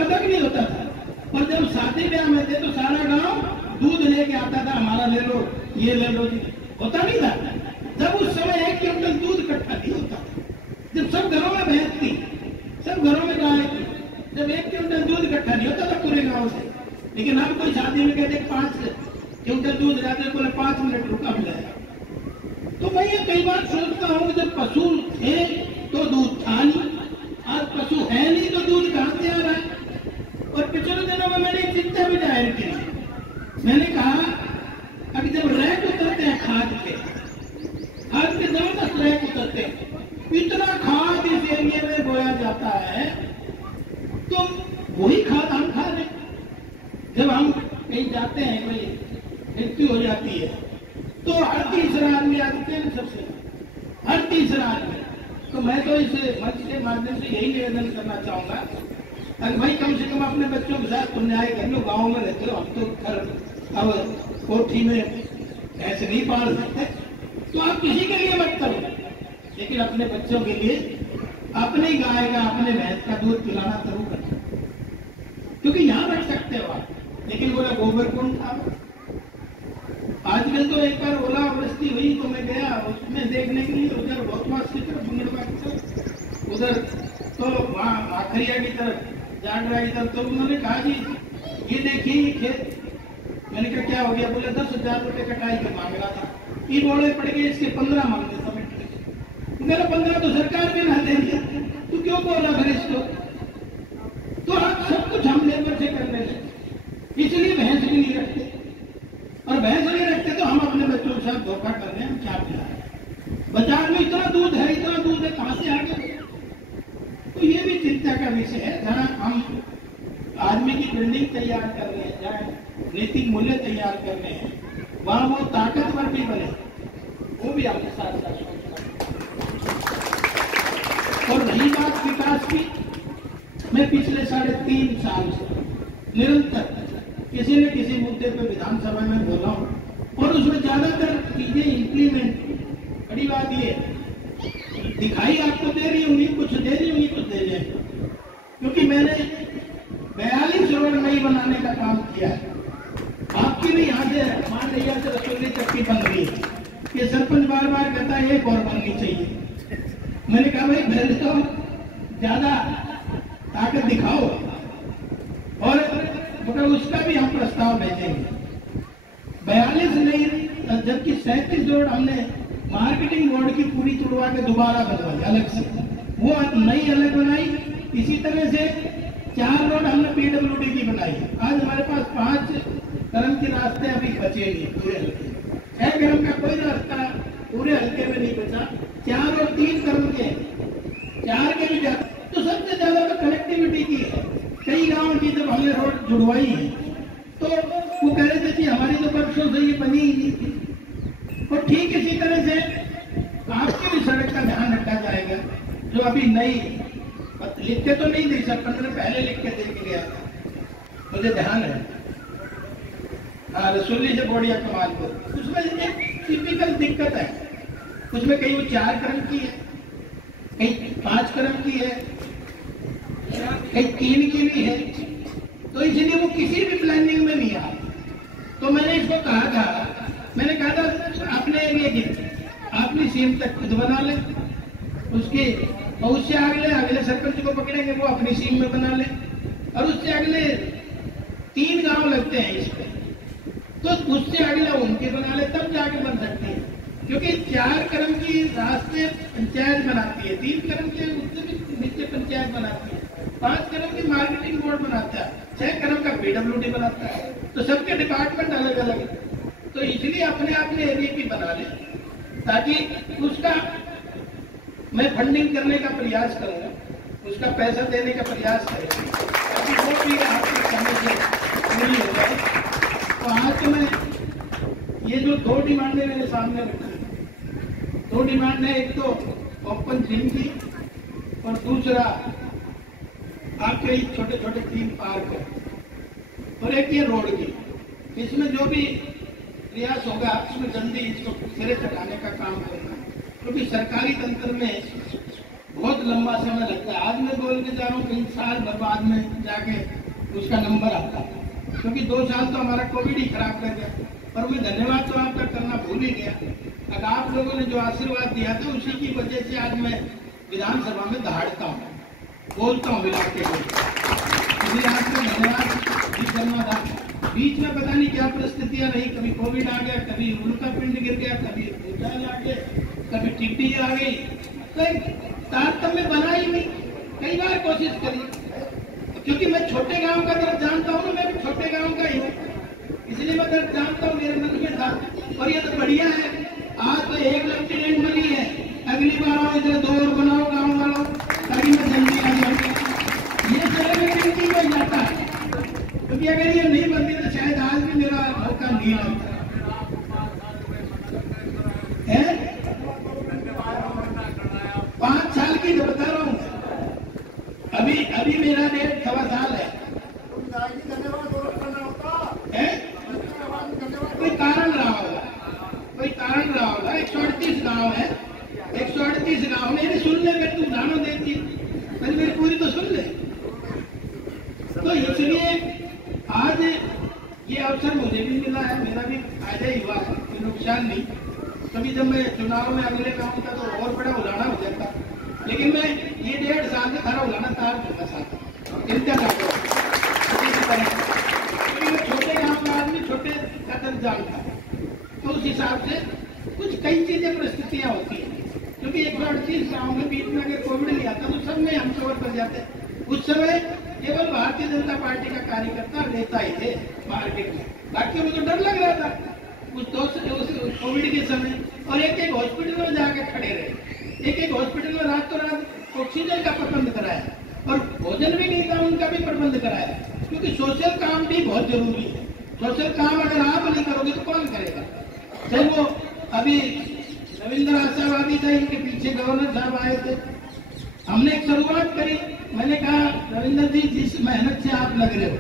था कि नहीं होता था, और जब शादी ब्याह में थे तो सारा गांव दूध लेके आता था, हमारा ले लो, ये ले लो जी, होता नहीं था। जब उस समय 1 क्विंटल दूध इकट्ठा नहीं होता, जब सब घरों में भैंस थी, सब घरों में गाय थी, जब 1 क्विंटल दूध इकट्ठा नहीं होता था पूरे गांव से। लेकिन अब कोई शादी में कहते 5 क्विंटल दूध जाते, बोले 5 मिनट रुका मिलेगा। तो मैं ये कई बार सोचता हूँ जब पशु थे तो दूध था नहीं, आज पशु है नहीं तो दूध कहाँ से आ रहा है। और पिछले दिनों में मैंने एक चिंता भी जाहिर की, मैंने कहा अभी जब रैक उतरते हैं खाद के जबरदस्त रैक उतरते हैं, इतना खाद इस एरिया में बोया जाता है, तो वही खाद हम खा रहे। जब हम कहीं जाते हैं, कोई मृत्यु हो जाती है, तो हर तीसरा आदमी आते हैं, सबसे हर तीसरा आदमी। तो मैं तो इस मंच के माध्यम से यही निवेदन करना चाहूंगा, अरे भाई कम से कम अपने बच्चों के साथ तुम न्याय कर लो, गाँव में रहते हो, हम तो घर अब कोठी में ऐसे नहीं पाल सकते, तो आप किसी के लिए मत करो, लेकिन अपने बच्चों के लिए अपने गाय का, अपने भैंस का दूध पिलाना जरूर करना, क्योंकि यहाँ रख सकते हो आप। लेकिन बोला गोबर कौन था। आजकल तो एक बार ओलावृष्टि हुई तो मैं गया उसमें देखने के लिए, उधर भोतवास की तरफ, बुंगड़वा की तरफ, उधर तो वहाँ आखरिया की तरफ, जाडरा की तरफ, तो उन्होंने कहा जी ये देखिए ये खेत। मैंने कहा क्या हो गया, बोले 10,000 रुपये कटाई के मांग रहा था, ये बोले पड़ गए, इसके 15 मांगते समेट। मेरा 15 तो सरकार भी ना दे दिया, तू क्यों बोला फिर इसको। तो आप सब कुछ हम लेबर से कर रहे हैं, इसलिए भैंस भी नहीं रखते, और भैंस नहीं रखते तो हम अपने बच्चों के साथ धोखा कर रहे हैं। हम क्या पिला रहे हैं, बाजार में इतना दूध है, कहाँ से आ गया। तो ये भी चिंता का विषय है। जहाँ हम आदमी की बिल्डिंग तैयार कर रहे हैं, जहाँ नैतिक मूल्य तैयार कर रहे हैं, वहाँ वो ताकतवर भी बने, वो भी आपके साथ साथ और रही बात विकास की, मैं पिछले 3.5 साल से निरंतर किसी न किसी मुद्दे पर विधानसभा में बोला हूँ, और उसमें ज्यादातर चीजें इंप्लीमेंट। बड़ी बात ये दिखाई आपको दे रही होंगी, कुछ दे रही होंगी, कुछ दे रही, क्योंकि मैंने 42 रोड नई बनाने का काम किया है। आपकी भी यहाँ से मान लिया से रसोली चक्की बन रही है, ये सरपंच बार बार कहता है एक और बननी चाहिए। मैंने कहा भाई पहले तो ज्यादा ताकत दिखाओ, और मतलब उसका भी हम प्रस्ताव भेजेंगे। 42 नहीं, जबकि 37 रोड हमने मार्केटिंग बोर्ड की पूरी तुड़वा के दोबारा बनवाई अलग से, वो नई अलग बनाई। इसी तरह से 4 रोड हमने पीडब्ल्यूडी की बनाई। आज हमारे पास 5 क्रम के रास्ते अभी बचे नहीं पूरे हल्के, 6 क्रम का कोई रास्ता पूरे हल्के में नहीं बचा। 4 और 3 क्रम के 4 के भी ज्यादा, तो सबसे ज्यादा तो कनेक्टिविटी की है। कई गाँव की जब हमने रोड जुड़वाई है तो वो कह रहे थे कि हमारी तो वर्षों से ये बनी ही नहीं थी। और ठीक इसी तरह से आपकी भी सड़क का ध्यान रखा जाएगा। जो अभी नई लिख के तो नहीं दी, सरपंच ने पहले लिख के दे के गया था, मुझे ध्यान है। हाँ, रसोली से बोड़िया कमालपुर, उसमें एक टिपिकल दिक्कत है। उसमें कहीं वो 4 क्रम की है, कहीं 5 क्रम की है, कहीं 3 की भी है। तो इसलिए वो किसी भी प्लानिंग में नहीं आ। तो मैंने इसको कहा था, मैंने कहा था अपने एरिया की अपनी सीम तक खुद बना ले, उसके और उससे अगले सरपंच को पकड़ेंगे वो अपनी सीम में बना ले, और उससे अगले 3 गांव लगते हैं इस पे, तो उससे अगला उनके बना ले, तब जाके बन सकती है। क्योंकि 4 क्रम की रास्ते पंचायत बनाती है, 3 क्रम के उससे भी नीचे पंचायत बनाती है, 5 क्रम की मार्केटिंग बोर्ड बनाता है, 6 क्रम का पीडब्ल्यूडी बनाता है। तो सबके डिपार्टमेंट अलग अलग है। तो इसलिए अपने एरिया की बना ले, ताकि उसका मैं फंडिंग करने का प्रयास करूंगा, उसका पैसा देने का प्रयास करेंगे, ताकि वो भी आपके समय से पूरी हो जाए। तो आज तो मैं ये जो 2 डिमांडें मेरे सामने रखी, 2 डिमांड है, एक तो ओपन जिम की और दूसरा आपके छोटे छोटे 3 पार्क है, और एक ये रोड की। इसमें जो भी प्रयास होगा उसमें जल्दी इसको सिरे चढ़ाने का काम करना, क्योंकि सरकारी तंत्र में बहुत लंबा समय लगता है। आज मैं बोल के जा रहा हूँ, कई साल भर बाद में जाके उसका नंबर आता है, क्योंकि 2 साल तो हमारा कोविड ही खराब कर गया। और मैं धन्यवाद तो आपका करना भूल ही गया। अगर आप लोगों ने जो आशीर्वाद दिया था उसी की वजह से आज मैं विधानसभा में दहाड़ता हूँ, बोलता हूँ मिला के, इसलिए आपका धन्यवाद भी करना था। बीच में पता नहीं क्या परिस्थितियां रही, कभी कोविड आ गया, कभी उल्का पिंड गिर गया, कभी भूचाल आ गया, कभी टिड्डी आ गई, तो तारतम्य बना ही नहीं। कई बार कोशिश करी, क्योंकि मैं छोटे गांव का दर्द जानता हूँ ना, मैं भी छोटे गांव का ही हूँ, इसलिए मैं दर्द जानता हूँ, मेरे मन में था। और ये तो बढ़िया है, आज तो 1 लेफ्टिनेंट बनी है, अगली बार आओ इधर 2 और बनाओ गाँव वालों, ताकि मैं जल्दी आ जाऊँ। ये सेलिब्रिटी में जाता है, क्योंकि अगर ये नहीं बनती तो शायद आज भी मेरा मौका नहीं लगता है। 5 साल की तो बता रहा हूँ, अभी मेरा डेढ़ 1.25 साल है। कोई कारण रहा होगा, कोई कारण रहा होगा। 138 गाँव है, 138 गाँव मेरे सुन ले, मैं तू उदाहरण देती, पहले मेरी पूरी तो सुन ले। तो इसलिए आज ये अवसर मुझे भी मिला है, मेरा भी फायदा ही हुआ है, कोई नुकसान नहीं। कभी जब मैं चुनाव में अगले काम का तो और बड़ा उलाना हो जाता, लेकिन मैं ये 1.5 साल से खरा उलाना तार करना चाहता, चिंता करता। मैं छोटे गाँव का आदमी, छोटे का दर्द जानता, तो उस हिसाब से कुछ कई चीजें परिस्थितियां होती हैं। क्योंकि 138 गाँव में बीच में अगर कोविड नहीं आता तो सब में हम कवर कर जाते। उस समय केवल भारतीय जनता पार्टी का कार्यकर्ता नेता ही थे मार्केट में, बाकी मुझे डर लग रहा था उस कोविड के समय। और एक हॉस्पिटल में जाकर खड़े रहे, एक हॉस्पिटल में रातों रात ऑक्सीजन का प्रबंध कराया, और भोजन भी नहीं था उनका भी प्रबंध कराया, क्योंकि सोशल काम भी बहुत जरूरी है। सोशल काम अगर आप नहीं करोगे तो कौन करेगा। चाहे वो अभी रविंद्र आशावादी था, इनके पीछे गवर्नर साहब आए थे, हमने एक शुरुआत करी। मैंने कहा रविंद्र जी, जिस मेहनत से आप लग रहे हो,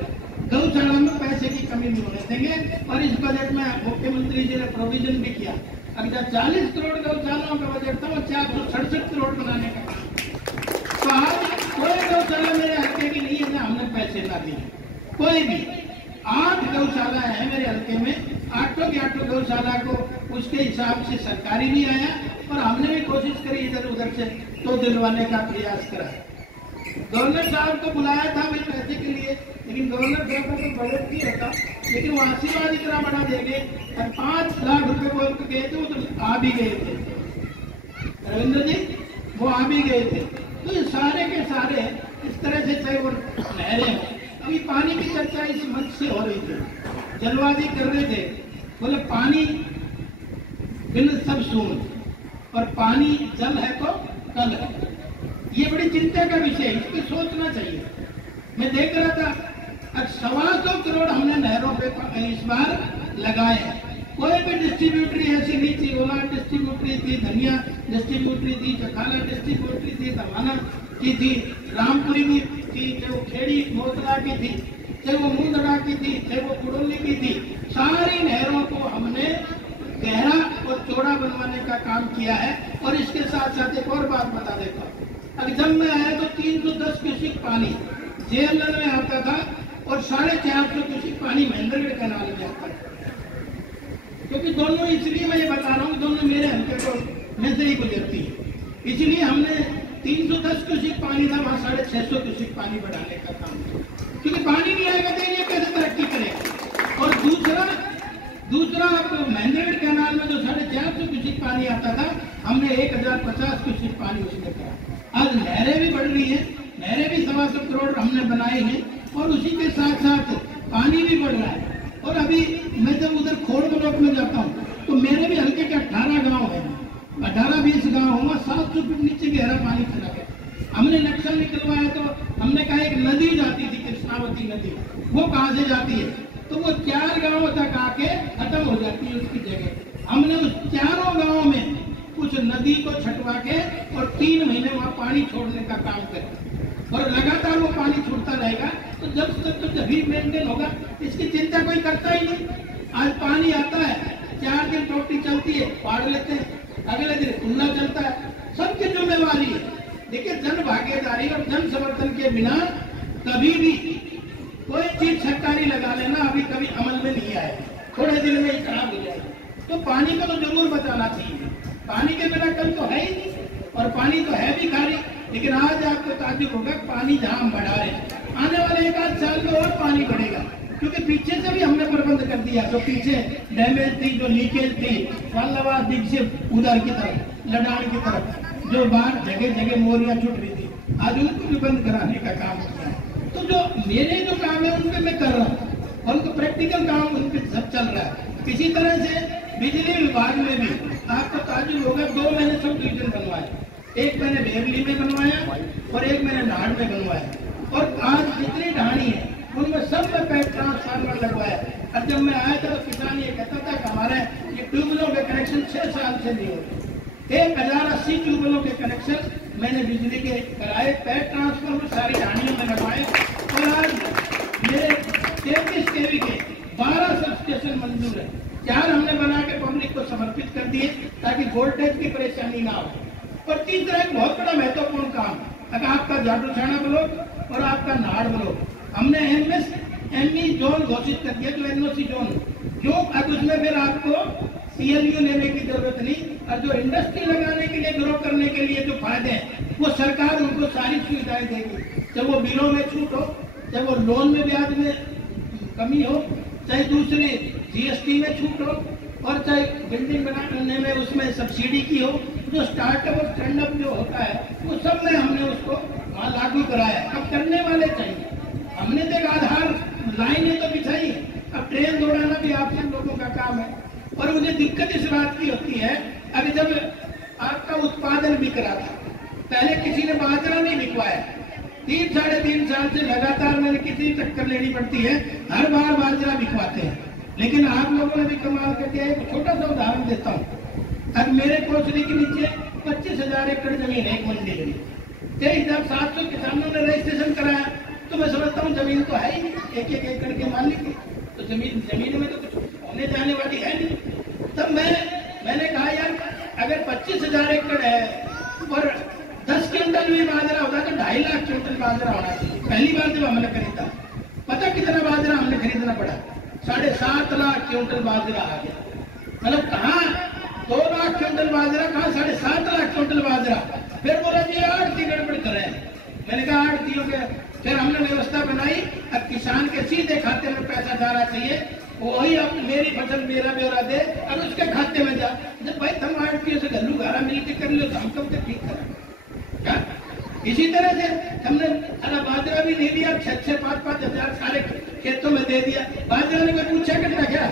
गौशाला में पैसे की कमी नहीं होने देंगे। और इस बजट में मुख्यमंत्री जी ने प्रोविजन भी किया। अगर 40 करोड़ गौशालाओं का बजट था, वो 467 करोड़ बनाने का। तो आज कोई गौशाला मेरे हल्के की नहीं है ना हमने पैसे ना दिए, कोई भी। 8 गौशाला है मेरे हल्के में, 8 की 8 गौशाला को उसके हिसाब से सरकारी भी आया, और हमने भी कोशिश करी इधर उधर से तो दिलवाने का प्रयास करा। गवर्नर साहब को बुलाया था मेरे पैसे के लिए, लेकिन गवर्नर साहब का तो बजट नहीं होता, लेकिन वो आशीर्वाद इतना बड़ा देंगे। और 5 लाख रुपए बोल के गए थे, वो तो आ भी गए थे। रविंद्र जी वो आ भी गए थे। तो ये सारे के सारे इस तरह से चाहे वो नहरें हों, अभी पानी की चर्चा इस मंच से हो रही थी, जलवाजी कर रहे थे, बोले पानी बिन सब सून और पानी जल है तो कल है। ये बड़ी चिंता का विषय है, इस पर सोचना चाहिए। मैं देख रहा था अब 125 करोड़ हमने नहरों पे इस बार लगाए हैं। कोई भी डिस्ट्रीब्यूटरी ऐसी नहीं थी, ओला डिस्ट्रीब्यूटरी थी, धनिया डिस्ट्रीब्यूटरी थी, चखाला डिस्ट्रीब्यूटरी थी, दमाना की थी, रामपुरी की थी, चाहे वो खेड़ी मोतला की थी, चाहे वो मुंदड़ा की थी, चाहे वो कुड़ोली की थी, सारी नहरों को हमने गहरा और चौड़ा बनवाने का काम किया है। और इसके साथ साथ एक और बात बता देता हूँ, अब जब मैं आया तो 310 क्यूसिक पानी जेएलएन में आता था और 450 क्यूसिक पानी महेंद्रगढ़ कैनाल में आता था। क्योंकि दोनों, इसलिए मैं ये बता रहा हूँ, दोनों मेरे हल्के को में से ही गुजरती है। इसलिए हमने 310 क्यूसिक पानी था, वहाँ 650 क्यूसिक पानी बढ़ाने का काम किया, क्योंकि पानी नहीं आएगा तो ये कैसे तरक्की करेगा। और दूसरा आपको महेंद्रगढ़ कैनाल में जो 450 क्यूसिक पानी आता था, हमने 1050 क्यूसिक पानी उसमें करा। आज नहरें भी बढ़ रही है, नहरें भी 125 करोड़ हमने बनाए हैं, और उसी के साथ साथ पानी भी बढ़ रहा है। और अभी मैं जब उधर खोड़ ब्लॉक में जाता हूँ तो मेरे भी हल्के के 18 गांव है, 18-20 गांव हुआ, 700 फीट नीचे गहरा पानी चला गया। हमने नक्शा निकलवाया तो हमने कहा एक नदी जाती थी, कृष्णावती नदी, वो कहाँ से जाती है, तो वो 4 गांवों तक आके खत्म हो जाती है उसकी जगह। हमने उस 4 गांवों में कुछ नदी को छटवा के और 3 महीने वहाँ पानी छोड़ने का काम करें, और लगातार वो पानी छूटता रहेगा। तो जब तक तो जब भी मेंटेन होगा, इसकी चिंता कोई करता ही नहीं। आज पानी आता है, 4 दिन टोटी चलती है, पाड़ लेते हैं, अगले दिन खुला चलता है, सबकी जिम्मेवारी है। देखिए, जन भागीदारी और जन समर्थन के बिना कभी भी कोई चीज सरकारी लगा लेना अभी कभी अमल में नहीं आए, थोड़े दिन में ही खराब हो जाएगा। तो पानी को तो जरूर बचाना चाहिए, पानी के बिना कल तो है ही नहीं, और पानी तो है भी खाली। लेकिन आज आपको ताज्जुब होगा, पानी जहां हम बढ़ा रहे हैं, आने वाले 1-8 साल में और पानी बढ़ेगा, क्योंकि पीछे से भी हमने प्रबंध कर दिया। जो पीछे डैमेज थी, जो लीकेज थी, वालाबाद से उधर की तरफ, लडान की तरफ, जो बाहर जगह जगह मोरियां छूट रही थी, आज उनको भी बंद कराने का काम किया है। तो जो मेरे जो काम है उनपे मैं कर रहा हूँ, और उनको प्रैक्टिकल काम उनपे सब चल रहा है। इसी तरह से बिजली विभाग में भी आपको ताज्जुब होगा, 2 मैंने सब डिवीजन बनवाए, एक मैंने बेरली में बनवाया और एक मैंने नाड़ में बनवाया। और आज जितनी ढाणी है उनमें सब में पैप ट्रांसफार्मर लगवाया। और जब मैं आया था तो किसान ये कहता था कि हमारे ये ट्यूबवेलों के कनेक्शन 6 साल से नहीं होते। 1080 ट्यूबवेलों के कनेक्शन मैंने बिजली के कराए, पैप ट्रांसफार्मर सारी ढाणियों में लगवाए। और आज मेरे 33 केवी के 12 सब स्टेशन मंजूर है, 4 हमने बना के पब्लिक को समर्पित कर दिए ताकि वोल्टेज की परेशानी ना हो। और तीसरा एक बहुत बड़ा महत्वपूर्ण काम, अगर आपका जाटूछाना ब्लॉक और आपका नाड़ ब्लॉक, हमने एमएसएमई जोन घोषित कर दिया, जो एनओसी जोन, क्यों? अब उसमें फिर आपको सीएलयू लेने की जरूरत नहीं, और जो इंडस्ट्री लगाने के लिए, ग्रो करने के लिए जो फायदे हैं, वो सरकार उनको सारी सुविधाएं देगी। चाहे वो बिलों में छूट हो, चाहे वो लोन में ब्याज में कमी हो, चाहे दूसरी जीएसटी में छूट हो, और चाहे बिल्डिंग बनाने में उसमें सब्सिडी की हो। जो स्टार्टअप और स्टैंडअप जो होता है वो सब में हमने उसको वहाँ लागू कराया। अब करने वाले चाहिए, हमने तो एक आधार लाइनें तो बिछाई, अब ट्रेन दौड़ाना भी आप सब लोगों का काम है। और मुझे दिक्कत इस बात की होती है, अभी जब आपका उत्पादन बिक रहा था, पहले किसी ने बाजरा नहीं बिकवाया, 3-3.5 साल से लगातार मैंने कितनी टक्कर लेनी पड़ती है, हर बार बाजरा बिकवाते हैं। लेकिन आप लोगों ने भी कमाल कर दिया। एक छोटा सा उदाहरण देता हूँ, अब मेरे कोचरी के नीचे 25,000 एकड़ जमीन है, एक मंडी में 23,700 किसानों ने रजिस्ट्रेशन कराया। तो मैं समझता हूँ जमीन तो है ही नहीं, 1-1 एकड़ के मालिक, तो जमीन में तो कुछ होने जाने वाली है नहीं। तब मैंने कहा यार, अगर 25,000 एकड़ है और 10 क्विंटल भी बाजरा होता तो 2.5 लाख क्विंटल बाजरा होना चाहिए। पहली बार जब हमने खरीदा, पता कितना बाजरा हमने खरीदना पड़ा, 7.5 लाख क्विंटल बाजरा आ गया। मतलब कहाँ 2 लाख क्विंटल बाजरा, कहाँ 7.5 लाख क्विंटल बाजरा। फिर बोला जी आड़ती गड़बड़ करें। मैंने कहा आड़तियों के, फिर हमने व्यवस्था बनाई, अब किसान के सीधे खाते में पैसा जाना चाहिए। वही आप मेरी फसल मेरा ब्यौरा दे और उसके खाते में जा। जब भाई तुम आड़तियों से गल्लू गारा मिलकर कर लो तो हम कब तक ठीक करें? इसी तरह से हमने सारा बाजरा भी दे दिया, 6-5 हजार सारे खेतों में दे दिया। बाजरा ने कोई पूछा कितना क्या?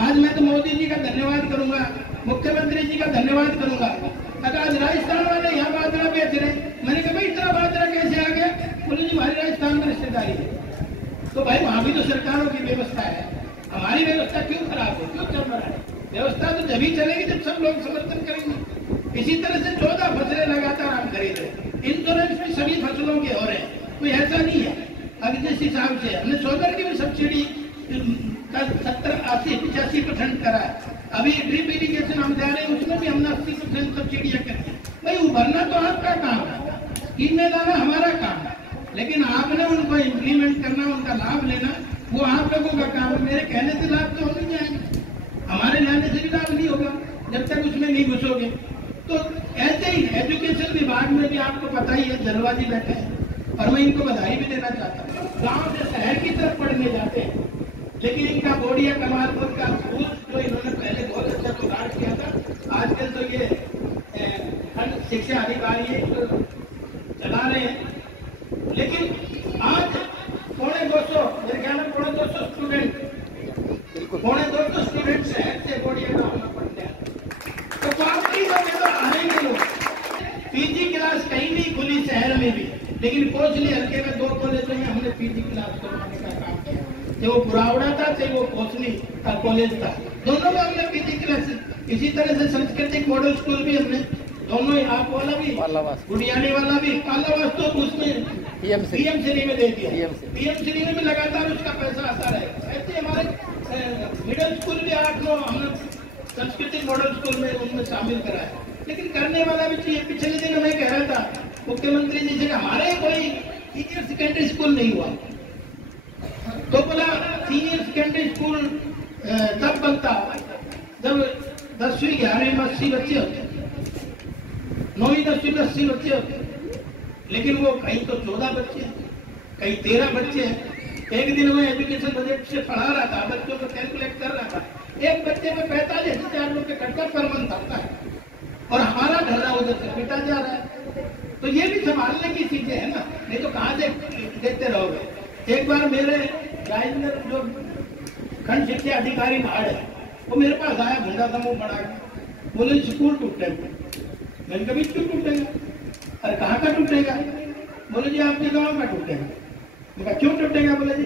आज मैं तो मोदी जी का धन्यवाद करूंगा, मुख्यमंत्री जी का धन्यवाद करूंगा। अगर आज राजस्थान वाले यहाँ बाजरा बेच रहे, मैंने कहा भाई इतना बाजरा कैसे आ गया? बोले जी हमारी राजस्थान में रिश्तेदारी है। तो भाई वहां भी तो सरकारों की व्यवस्था है, हमारी व्यवस्था क्यों खराब है, क्यों चल रहा है? व्यवस्था तो जब ही चलेगी जब सब लोग समर्थन करेंगे। इसी तरह से 14 फसलें लगातार हम खरीद रहे हैं, इंश्योरेंस भी सभी फसलों के हो रहे हैं, कोई ऐसा नहीं है। अब जिस हिसाब से हमने सोलर की भी सब्सिडी का 70-80-85% करा है। अभी ड्रिप इरिगेशन हम दे रहे हैं, उसमें भी हमने 80% सब्सिडियां कर दी। भाई उभरना तो आपका काम है, स्कीमें लाना हमारा काम है, लेकिन आपने उनको इम्प्लीमेंट करना, उनका लाभ लेना वो आप लोगों का काम है। मेरे कहने से लाभ तो हो नहीं जाएंगे, हमारे लाने से भी लाभ नहीं होगा जब तक उसमें नहीं घुसोगे। तो ऐसे ही एजुकेशन विभाग में भी आपको पता ही है जलवाजी बैठे हैं, और मैं इनको बधाई भी देना चाहता हूँ। गांव से शहर की तरफ पढ़ने जाते हैं, लेकिन इनका बोडिया कमालपुर का स्कूल जो इन्होंने पहले बहुत अच्छा सुधार किया था, आजकल तो ये खंड शिक्षा अधिकारी चला रहे हैं। लेकिन आज 250 मेरे ख्याल में 250 स्टूडेंट शहर से बोडिया गाँव में पढ़ते हैं। तो पार्टी तो आएंगे लोग। पीजी क्लास कहीं नहीं खुली शहर में भी, लेकिन कोचली हल्के में 2 कॉलेजों में हमने पीजी क्लास करवाने का काम किया। चाहे वो बुरावड़ा था, चाहे वो कोचली का कॉलेज था, दोनों में हमने पीजी क्लास। इसी तरह से सांस्कृतिक मॉडल स्कूल भी हमने दोनों, आप वाला भी, गुड़ियानी वाला भी, पालावास तो उसमें पीएम श्री में दे दिया। पीएम श्री में भी लगातार उसका पैसा आता रहेगा। ऐसे हमारे मिडिल स्कूल भी 8-9 हमने सांस्कृतिक मॉडल स्कूल में उनमें शामिल करा है। लेकिन करने वाला भी चाहिए। पिछले दिन मैं कह रहा था मुख्यमंत्री जी से, हमारे कोई सीनियर सेकेंडरी स्कूल नहीं हुआ, तो बोला सीनियर सेकेंडरी स्कूल तब बनता जब 10वीं 11वीं में 80 बच्चे होते, 9वीं 10वीं में 80 बच्चे होते। लेकिन वो कहीं तो 14 बच्चे, कहीं 13 बच्चे हैं। एक दिन मैं एजुकेशन बजट से पढ़ा रहा था, बच्चों को कैलकुलेट कर रहा था, एक बच्चे में 45,000 रुपये खर्चा पर मंथ आता है, और हमारा ढर्रा उधर से बेटा जा रहा है। तो ये भी संभालने की चीजें है ना, नहीं तो कहाँ से देते रहोगे। एक बार मेरे राजेंद्र जो खंड शिक्षा अधिकारी भाड़ है, वो मेरे पास आया, भूडा था मुंह बड़ा, बोले स्कूल टूटे हुए। मैंने कभी क्यों टूटेगा? अरे कहाँ का टूटेगा? बोले जी आपके गाँव का टूटेगा। मैं क्यों टूटेगा? बोले जी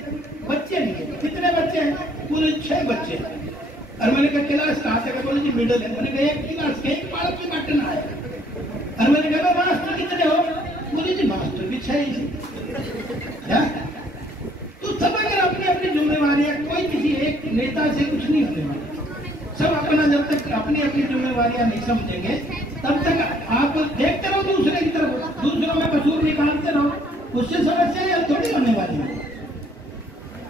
बच्चे नहीं है। कितने बच्चे हैं? पूरे 6 बच्चे हैं। और मैंने कहा क्लास कहाँ से? बोले जी मिडिल है। मैंने कहा एक क्लास के एक पाल की बटन आया। और मैंने कहा मास्टर कितने हो? बोले जी मास्टर भी 6 ही। तो सब अगर अपनी अपनी जिम्मेवारियां, कोई किसी एक नेता से कुछ नहीं होने वाला। सब अपना जब तक अपनी अपनी जिम्मेवारियां नहीं समझेंगे तब तक आप देखते रहो दूसरे की तरफ, दूसरों में कसूर निकालते रहो, उससे समस्या थोड़ी होने वाली है।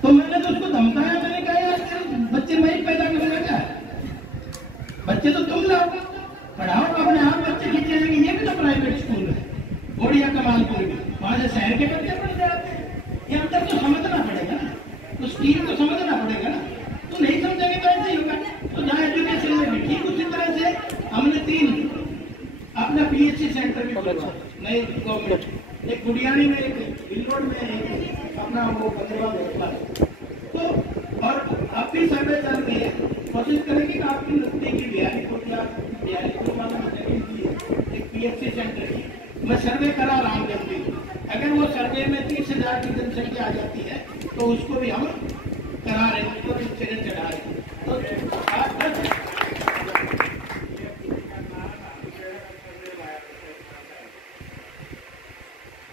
तो मैंने तो उसको धमकाया, मैंने कहा यार बच्चे मैं ही पैदा करूंगा क्या? बच्चे तो तुम लाओ, पढ़ाओ, अपने आप बच्चे खींचे जाएंगे। ये भी तो प्राइवेट स्कूल है, बोडिया कमालपुर में, वहां से शहर के बच्चे पढ़ जाते हैं। ये अंतर तो समझना पड़ेगा ना, तो स्कीम को समझना पड़ेगा ना। तो नहीं समझेंगे तो ऐसे ही होगा। तो जहाँ एजुकेशन में भी ठीक उसी तरह से हमने 3 अपना PHC सेंटर भी खोला, नई गवर्नमेंट, एक गुड़ियानी में, एक बिलरोड में, एक अपना वो बंदेवा में। तो और आप भी सर्वे चल रही है, कोशिश करेंगे कि आपकी नजदीकी बिहारीपुर वाला एक PHC सेंटर की मैं सर्वे करा रहा हूँ जल्दी। अगर वो सर्वे में 30,000 की जनसंख्या आ जाती है तो उसको भी हम करा रहे हैं, उसको इंश्योरेंस चढ़ा रहे हैं। तो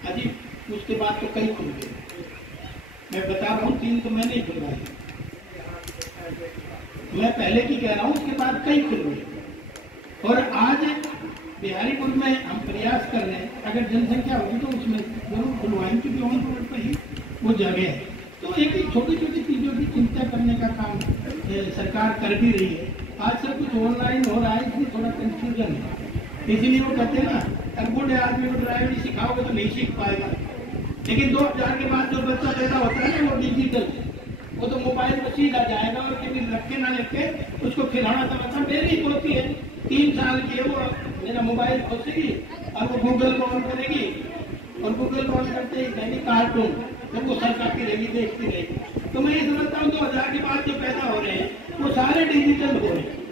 अजी उसके बाद तो कई खुल गए, मैं बता रहा हूँ 3 तो मैं नहीं खुलवाई, मैं पहले की कह रहा हूँ, उसके बाद कई खुल गए। और आज बिहारीपुर में हम प्रयास कर रहे हैं, अगर जनसंख्या होगी तो उसमें जरूर खुलवाएंगे, क्योंकि ऑन रोड पर ही वो जगह है। तो एक छोटी छोटी चीजों की चिंता करने का काम सरकार कर भी रही है। आज सब कुछ ऑनलाइन हो रहा है, इसमें थोड़ा कंफ्यूजन है। इसीलिए वो कहते हैं ना, अगर बूढ़े आदमी को ड्राइवरी सिखाओगे तो नहीं सीख पाएगा। लेकिन 2000 के बाद जो बच्चा पैदा होता है ना, वो डिजिटल वो तो मोबाइल में सीधा जाएगा और कभी रखे ना रखे उसको खिलाना समझता। मेरी ही पोती है 3 साल की है, वो मेरा मोबाइल खोसेगी और वो गूगल को ऑन करेगी और गूगल को ऑन करते ही कहेगी कार्टून, तो वो सरकाती रहेगी, देखती रहेगी। तो मैं ये समझता हूँ 2000 के बाद जो पैदा हो रहे हैं वो सारे डिजिटल हो रहे हैं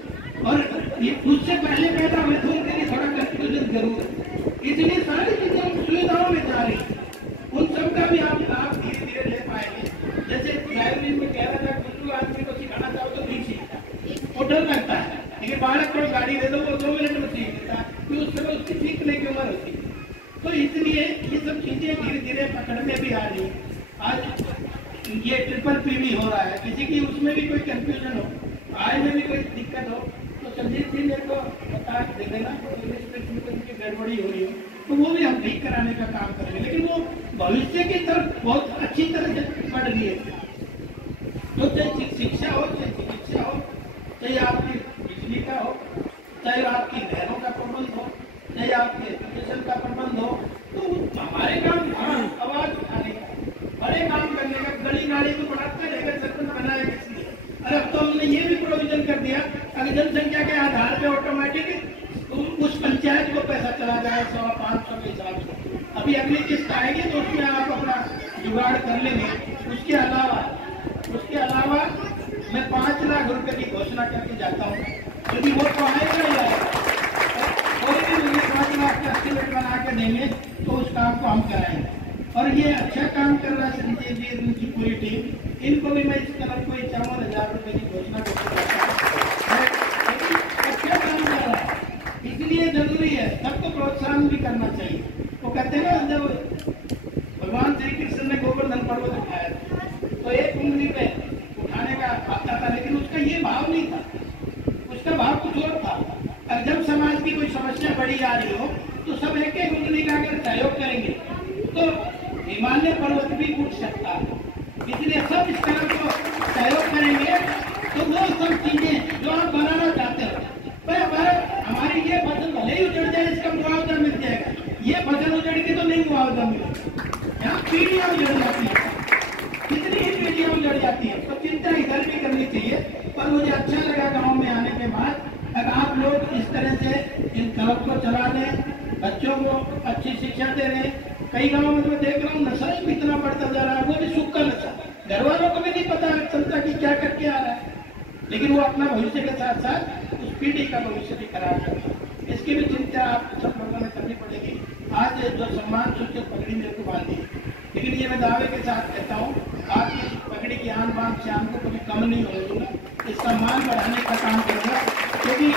और ये उससे पहले पैदा हुए थे उनके लिए थोड़ा कंफ्यूजन जरूर है, इसलिए सारी चीजें हम सुविधाओं में जा रही हैं। उन सब का भी आप लाभ धीरे धीरे ले पाएंगे। जैसे लाइब्रेरी में कह रहा था बुजुर्ग आदमी को सिखाना चाहो तो नहीं सीखता, वो डर लगता है, लेकिन बालक को गाड़ी दे दो वो 2 मिनट में सीख लेता है, क्योंकि उस समय उसकी सीखने की उम्र होती है। तो इसलिए ये सब चीजें धीरे धीरे पकड़ में भी आ रही है। आज ये ट्रिपल पीवी हो रहा है, किसी की उसमें भी कोई कंफ्यूजन हो, आय में भी कोई दिक्कत हो तो संजीव जी मेरे को बता दे देना, उनकी गड़बड़ी हो रही हो तो वो भी हम ठीक कराने का काम करेंगे। लेकिन वो भविष्य की तरफ बहुत अच्छी तरह से बढ़ रही है। तो चाहे शिक्षा हो, चाहे चिकित्सा हो, चाहे आपकी बिजली का हो, चाहे आपकी नहरों का प्रबंध हो, चाहे आपके एजुकेशन का प्रबंध हो, तो हमारे काम आवाज उठाने का, बड़े काम करने का। गली नाली तो बढ़ाता रहेगा, सरपंच बनाया इसलिए। अरे अब तो हमने ये भी प्रोविजन कर दिया अगर जनसंख्या के आधार पे ऑटोमेटिक उस पंचायत को पैसा चला जाए 100-500 के हिसाब से। अभी अगली किस्त आएगी तो उसमें आप अपना जुगाड़ कर लेंगे। उसके अलावा मैं 5 लाख रुपए की घोषणा करके जाता हूँ, क्योंकि वो तो आएगा ही आएगा। कोई भी मुझे 5 लाख का एस्टिमेट बना के देंगे तो उस काम को हम कराएंगे। और ये अच्छा काम कर रहा है संजय जी, उनकी पूरी टीम, इनको भी मैं इस तरह कोई 54,000 रुपए की घोषणा करके जाता हूँ। अच्छा काम कर रहा है, इसलिए जरूरी है सबको प्रोत्साहन भी करना चाहिए। वो कहते हैं ना, जब भगवान श्री कृष्ण ने गोवर्धन पर्वत उठाया तो एक उंगली पे उठाने का आता था, लेकिन उसका ये भाव नहीं था, उसका भाव कुछ और था। और जब समाज की कोई समस्या बड़ी आ रही हो तो सब एक एक उंगली का अगर सहयोग करेंगे तो हिमालय पर्वत भी उठ सकता है। इसलिए सब इस तरह को सहयोग करेंगे तो वो सब चीजें जो आप बनाना चाहते हो, हमारी ये फसल भले ही उजड़ जाए इसका मुआवजा मिल जाएगा, ये फसल उजड़ के तो नहीं मुआवजा मिलेगा। यहाँ पीढ़ियां उजड़ जाती है, कितनी ही पीढ़ियां उजड़ जाती है, तो चिंता इधर भी करनी चाहिए। पर मुझे अच्छा लगा गाँव में आने के बाद अगर आप लोग इस तरह से इन क्लब को चला दें, बच्चों को अच्छी शिक्षा दे रहे हैं। कई गाँव में मैं देख रहा हूँ नशा ही इतना बढ़ता जा रहा है, वो भी सुख का नशा, घर वालों को भी नहीं पता चलता कि क्या करके आ रहा है, लेकिन वो अपना भविष्य के साथ साथ उस पीढ़ी का भविष्य भी खराब करता है। इसकी भी चिंता आप सब लोगों ने करनी पड़ेगी। आज जो सम्मान सूचक पगड़ी मेरे को बांधी, लेकिन ये मैं दावे के साथ कहता हूँ आपकी इस पगड़ी की आन बान शान को कभी कम नहीं होने दूंगा, इस सम्मान बढ़ाने का काम करूँगा। क्योंकि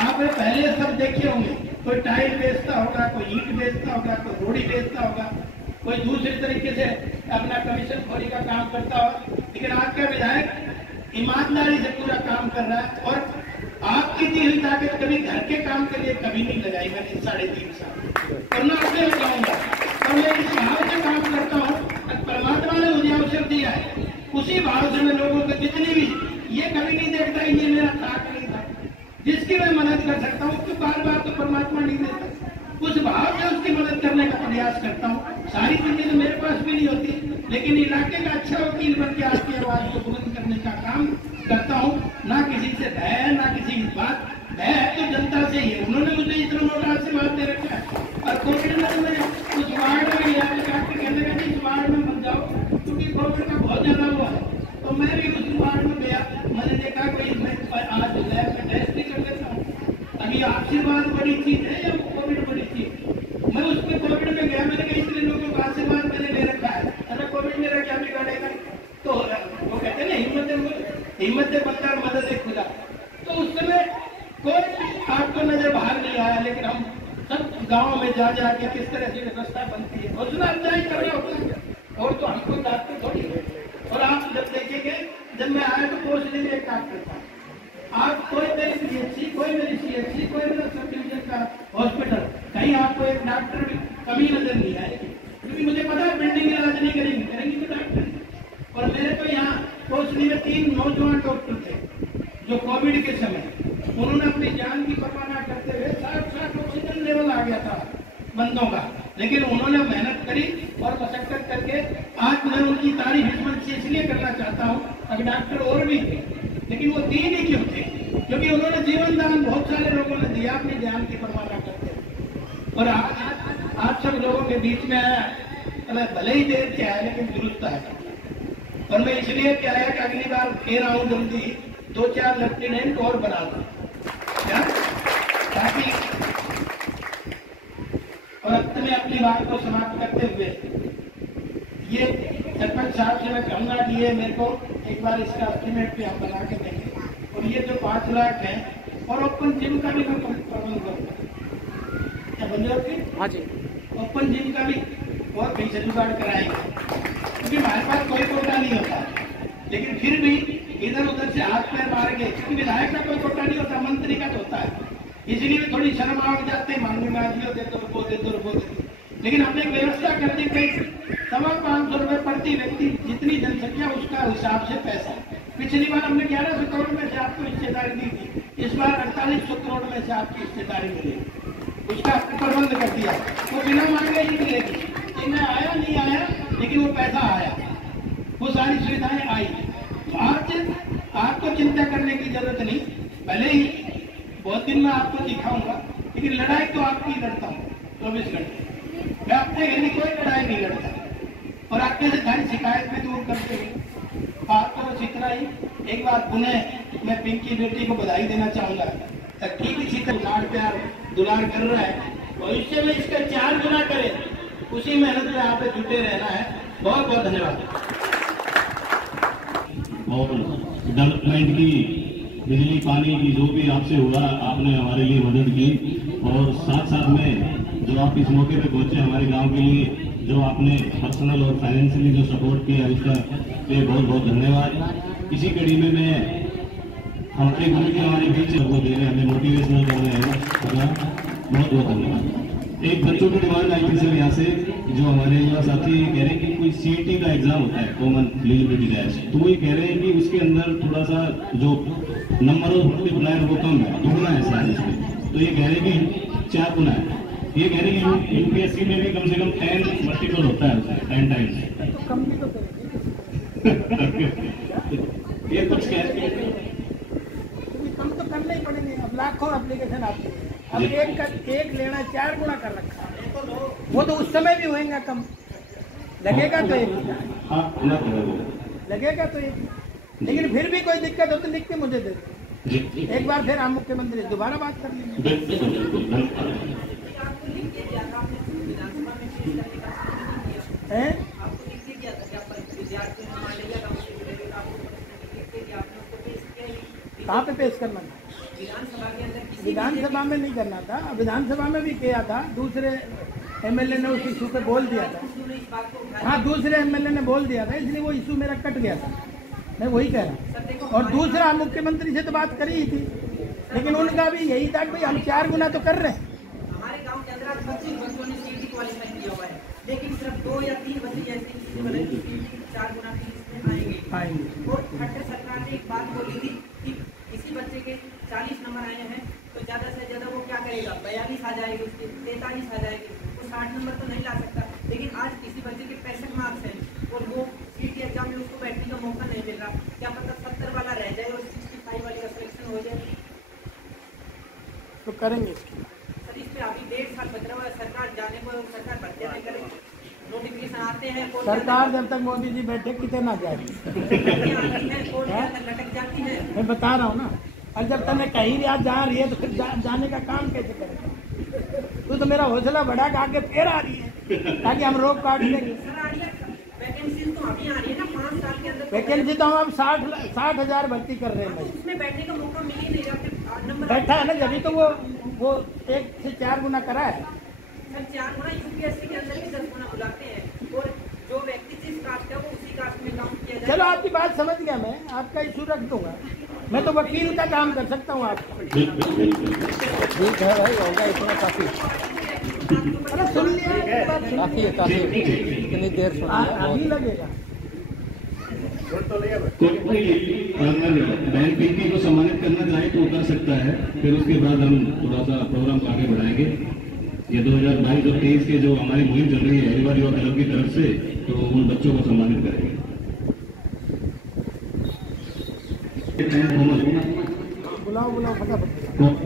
आपने पहले सब देखे होंगे, कोई टाइल बेचता होगा, कोई ईंट बेचता होगा, कोई रोड़ी बेचता होगा, कोई दूसरे तरीके से अपना कमीशन खोरी का काम करता होगा, लेकिन आपका विधायक ईमानदारी से पूरा काम कर रहा है। और आपकी दी हुई ताकत कभी घर के काम के लिए कभी नहीं लगाई मैंने 3.5 साल, और ना आगे लगाऊंगा। और मैं इस भाव से काम करता हूँ, परमात्मा ने मुझे अवसर दिया है, उसी भाव से मैं लोगों को जितनी भी, ये कभी नहीं देखता ये मेरा ताक नहीं था, जिसकी मैं मदद कर सकता हूँ, तो बार बार तो परमात्मा नहीं देता, उस भाव से उसकी मदद करने का प्रयास करता हूँ। सारी चीजें तो मेरे पास भी नहीं होती, लेकिन इलाके का अच्छा वकील बन के आपकी आवाज को बुलंद करने का काम करता हूँ। ना किसी से भय, ना किसी की बात, भय तो जनता से ही है। उन्होंने मुझे इतना मोटा आशीर्वाद दे रखा है। और कोविड में उस वार्ड में गया, डॉक्टर कहने लगा कि इस वार्ड में मत जाओ क्योंकि कोविड का बहुत ज्यादा हुआ है। तो मैं भी उस वार्ड में गया, मैंने देखा कोई आज लैब में टेस्ट भी कर लेता हूँ। अभी आशीर्वाद बड़ी चीज है या कोविड बड़ी चीज? मैं उसमें कोविड में गया, मैंने कहा इतने लोगों का आशीर्वाद मैंने ले रखा है, अरे कोविड मेरा क्या बिगाड़ेगा? तो वो कहते हैं ना हिम्मत बंदा मदद है खुदा। तो उस समय कोई आपको नजर बाहर नहीं आया, लेकिन हम सब गाँव में जा जाके किस तरह से व्यवस्था बनती है हौसला अफजाई कर रहे होते हैं। और तो हमको डॉक्टर थोड़ी है। और आप जब देखेंगे, जब मैं आया तो कोच में एक डॉक्टर था, आप कोई मेरी पीएचसी, कोई मेरी सीएचसी, कोई मेरा सब डिवीजन का हॉस्पिटल, कहीं आपको एक डॉक्टर भी कमी नजर नहीं आएगी, क्योंकि मुझे पता है बिल्डिंग इलाज नहीं करेंगी तो डॉक्टर। और मेरे तो यहाँ कोचली में 3 नौजवान डॉक्टर थे जो कोविड के समय उन्होंने अपनी जान की परवाह न करते हुए 60 ऑक्सीजन लेवल आ गया था बंदों का, लेकिन उन्होंने मेहनत करी और मशक्कत करके आज मैं उनकी तारीफ इस मंच से इसलिए करना चाहता हूँ। अगर डॉक्टर और भी थे, लेकिन वो दीन ही क्यों थे? क्योंकि उन्होंने जीवन दान बहुत सारे लोगों ने दिया अपनी जान की परवाह न करते। और आज सब लोगों के बीच में आया, भले ही देर से आया लेकिन दुरुस्त है। और मैं इसलिए क्या है कि अगली बार फिर आऊँ जल्दी, 2-4 लेफ्टिनेंट और बना दूँ ताकि। और अंत में अपनी बात को समाप्त करते हुए ये सरपंच साहब से मैं कहूँगा कि ये मेरे को एक बार इसका एस्टिमेट भी हम बना के देंगे। और ये जो 5 लाख है और ओपन जिम का भी मैं प्रबंध करूँगा। क्या बंदे होते? हाँ जी। ओपन जिम का भी और कहीं से जुगाड़ कराएंगे, क्योंकि हमारे पास कोई कोटा नहीं होता, लेकिन फिर भी इधर उधर से हाथ पैर मार के, क्योंकि विधायक का कोई कोटा नहीं होता, मंत्री का तो होता है, इसलिए भी थोड़ी शर्म आ जाते हैं, मांगूंगा दे दो रुपो दे दो रुपो दे दो। लेकिन हमने एक व्यवस्था कर दी कि 550 रुपए प्रति व्यक्ति, जितनी जनसंख्या उसका हिसाब से पैसा। पिछली बार हमने 1100 करोड़ में से आपको हिस्सेदारी दी थी, इस बार 4800 करोड़ में से आपकी हिस्सेदारी मिलेगी, उसका प्रबंध कर दिया। वो बिना मांगे ही मिलेगी, इन्हें आया नहीं आया लेकिन वो पैसा आया, वो सारी सुविधाएं आई। तो आज आपको चिंता करने की जरूरत नहीं, भले ही बहुत दिन में आपको दिखाऊंगा, लेकिन लड़ाई तो आपकी लड़ता हूँ 24 घंटे। मैं अपने घर में कोई लड़ाई नहीं लड़ता और आपके से सारी शिकायत भी दूर करते हुए बात तो बस इतना ही। एक बार पुनः मैं पिंकी बेटी को बधाई देना चाहूंगा, ठीक इसी तरह लाड प्यार दुलार कर रहा है, भविष्य में इसका 4 गुना करे, उसी मेहनत में आप जुटे रहना है। बहुत बहुत धन्यवाद। और डेवलपमेंट की, बिजली पानी की जो भी आपसे हुआ, आपने हमारे लिए मदद की, और साथ साथ में जो आप इस मौके पे पहुंचे हमारे गांव के लिए, जो आपने पर्सनल और फाइनेंशियली जो सपोर्ट किया, इसका लिए बहुत बहुत धन्यवाद। इसी कड़ी में मैं हमारे गुरु जी हमारे बीच वो दे रहे, हमें मोटिवेशनल कर रहे हैं, बहुत बहुत धन्यवाद। एक बच्चों की डिमांड आई थी सर यहाँ से, जो हमारे युवा साथी कह रहे हैं कि कोई CET का एग्जाम होता है, कॉमन एलिजिबिलिटी टेस्ट, तो वो ये कह रहे हैं कि उसके अंदर थोड़ा सा जो नंबर ऑफ मल्टीप्लायर वो कम है, दुगना है शायद इसमें, तो ये कह रहे हैं कि 4 गुना है। ये कह रहे हैं कि UPSC में भी कम से कम 10 मल्टीपल होता है उसमें, 10 टाइम्स। कम भी तो ये कुछ कह रहे हैं, कम तो करने ही पड़ेंगे। अब लाखों एप्लीकेशन आपके, अब एक लेना 4 गुना कर रखा है, वो तो उस समय भी होएगा कम, लगेगा तो एक, लगेगा तो एक, लेकिन फिर भी कोई दिक्कत हो तो लिख के मुझे दे दो। एक बार फिर हम मुख्यमंत्री दोबारा बात कर लेंगे। कहाँ पे पेश करना था? विधानसभा में नहीं करना था, विधानसभा में भी किया था, दूसरे MLA ने उस इशू पे बोल दिया था। हाँ, दूसरे MLA ने बोल दिया था, इसलिए वो इशू मेरा कट गया था, मैं वही कह रहा। और दूसरा मुख्यमंत्री से तो बात करी ही थी, लेकिन उनका भी यही था कि हम 4 गुना तो कर रहे हैं। हमारे गांव के अंदर 25 बच्चों ने CET क्वालिफाई किया हुआ है, लेकिन सिर्फ 2 या 3 बच्चे ऐसे 4 गुना की इसमें आएंगे। और खट्टर सरकार ने एक बात बोली थी कि किसी बच्चे के 40 नंबर आए हैं तो ज़्यादा से ज़्यादा वो क्या करेगा, 42 आ जाएगी, उसके 43 आ जाएगी, वो 60 नंबर तो नहीं ला सकता। लेकिन आज किसी बच्चे के 65 मार्क्स हैं और वो CET एग्जाम में उसको बैठने का मौका नहीं मिल रहा, क्या पता 70 वाला रह जाए और 65 वाली का सिलेक्शन हो जाए, तो करेंगे। सर इस पे अभी 1.5 साल बच रहा है, सरकार जाने को, सरकार भर्ती नहीं करे, नोटिफिकेशन आते हैं, सरकार जब तक मोदी जी बैठे कितने ना जाए, लटक जाती है। मैं बता रहा हूँ ना, और जब तक कहीं रियाज जा रही है तो फिर जाने का काम कैसे करेगा? तो मेरा हौसला बढ़ा के आगे फिर आ रही है ताकि हम रोक काट लेंगे। वैकेंसी तो अभी आ रही है ना 5 साल के अंदर, वैकेंसी तो हम 60,000 भर्ती कर रहे हैं, उसमें बैठने का मौका मिल ही नहीं रहा, नंबर बैठा है ना, जब तो वो 1 से 4 गुना करा है। सर 4 गुना UPSC के अंदर भी 10 गुना बुलाते हैं, और जो व्यक्ति जिस कास्ट है वो उसी कास्ट में काउंट किया जाए। चलो आपकी बात समझ गया, मैं आपका इशू रख दूंगा, मैं तो वकील का काम कर सकता हूँ आपका। ठीक है भाई, होगा इतना काफी, अरे सुन लिया, काफी है, काफी इतनी देर सुन लिया, अभी लगेगा। कोई अगर बहन पिंकी को सम्मानित करना चाहे तो कर सकता है, फिर उसके बाद हम थोड़ा सा प्रोग्राम आगे बढ़ाएंगे। ये 2022 और 23 के जो हमारी मुहिम चल रही है हरिवार युवा क्लब की तरफ से, तो उन बच्चों को सम्मानित करेंगे। बुलाओ बुलाओ फटाफट बहुत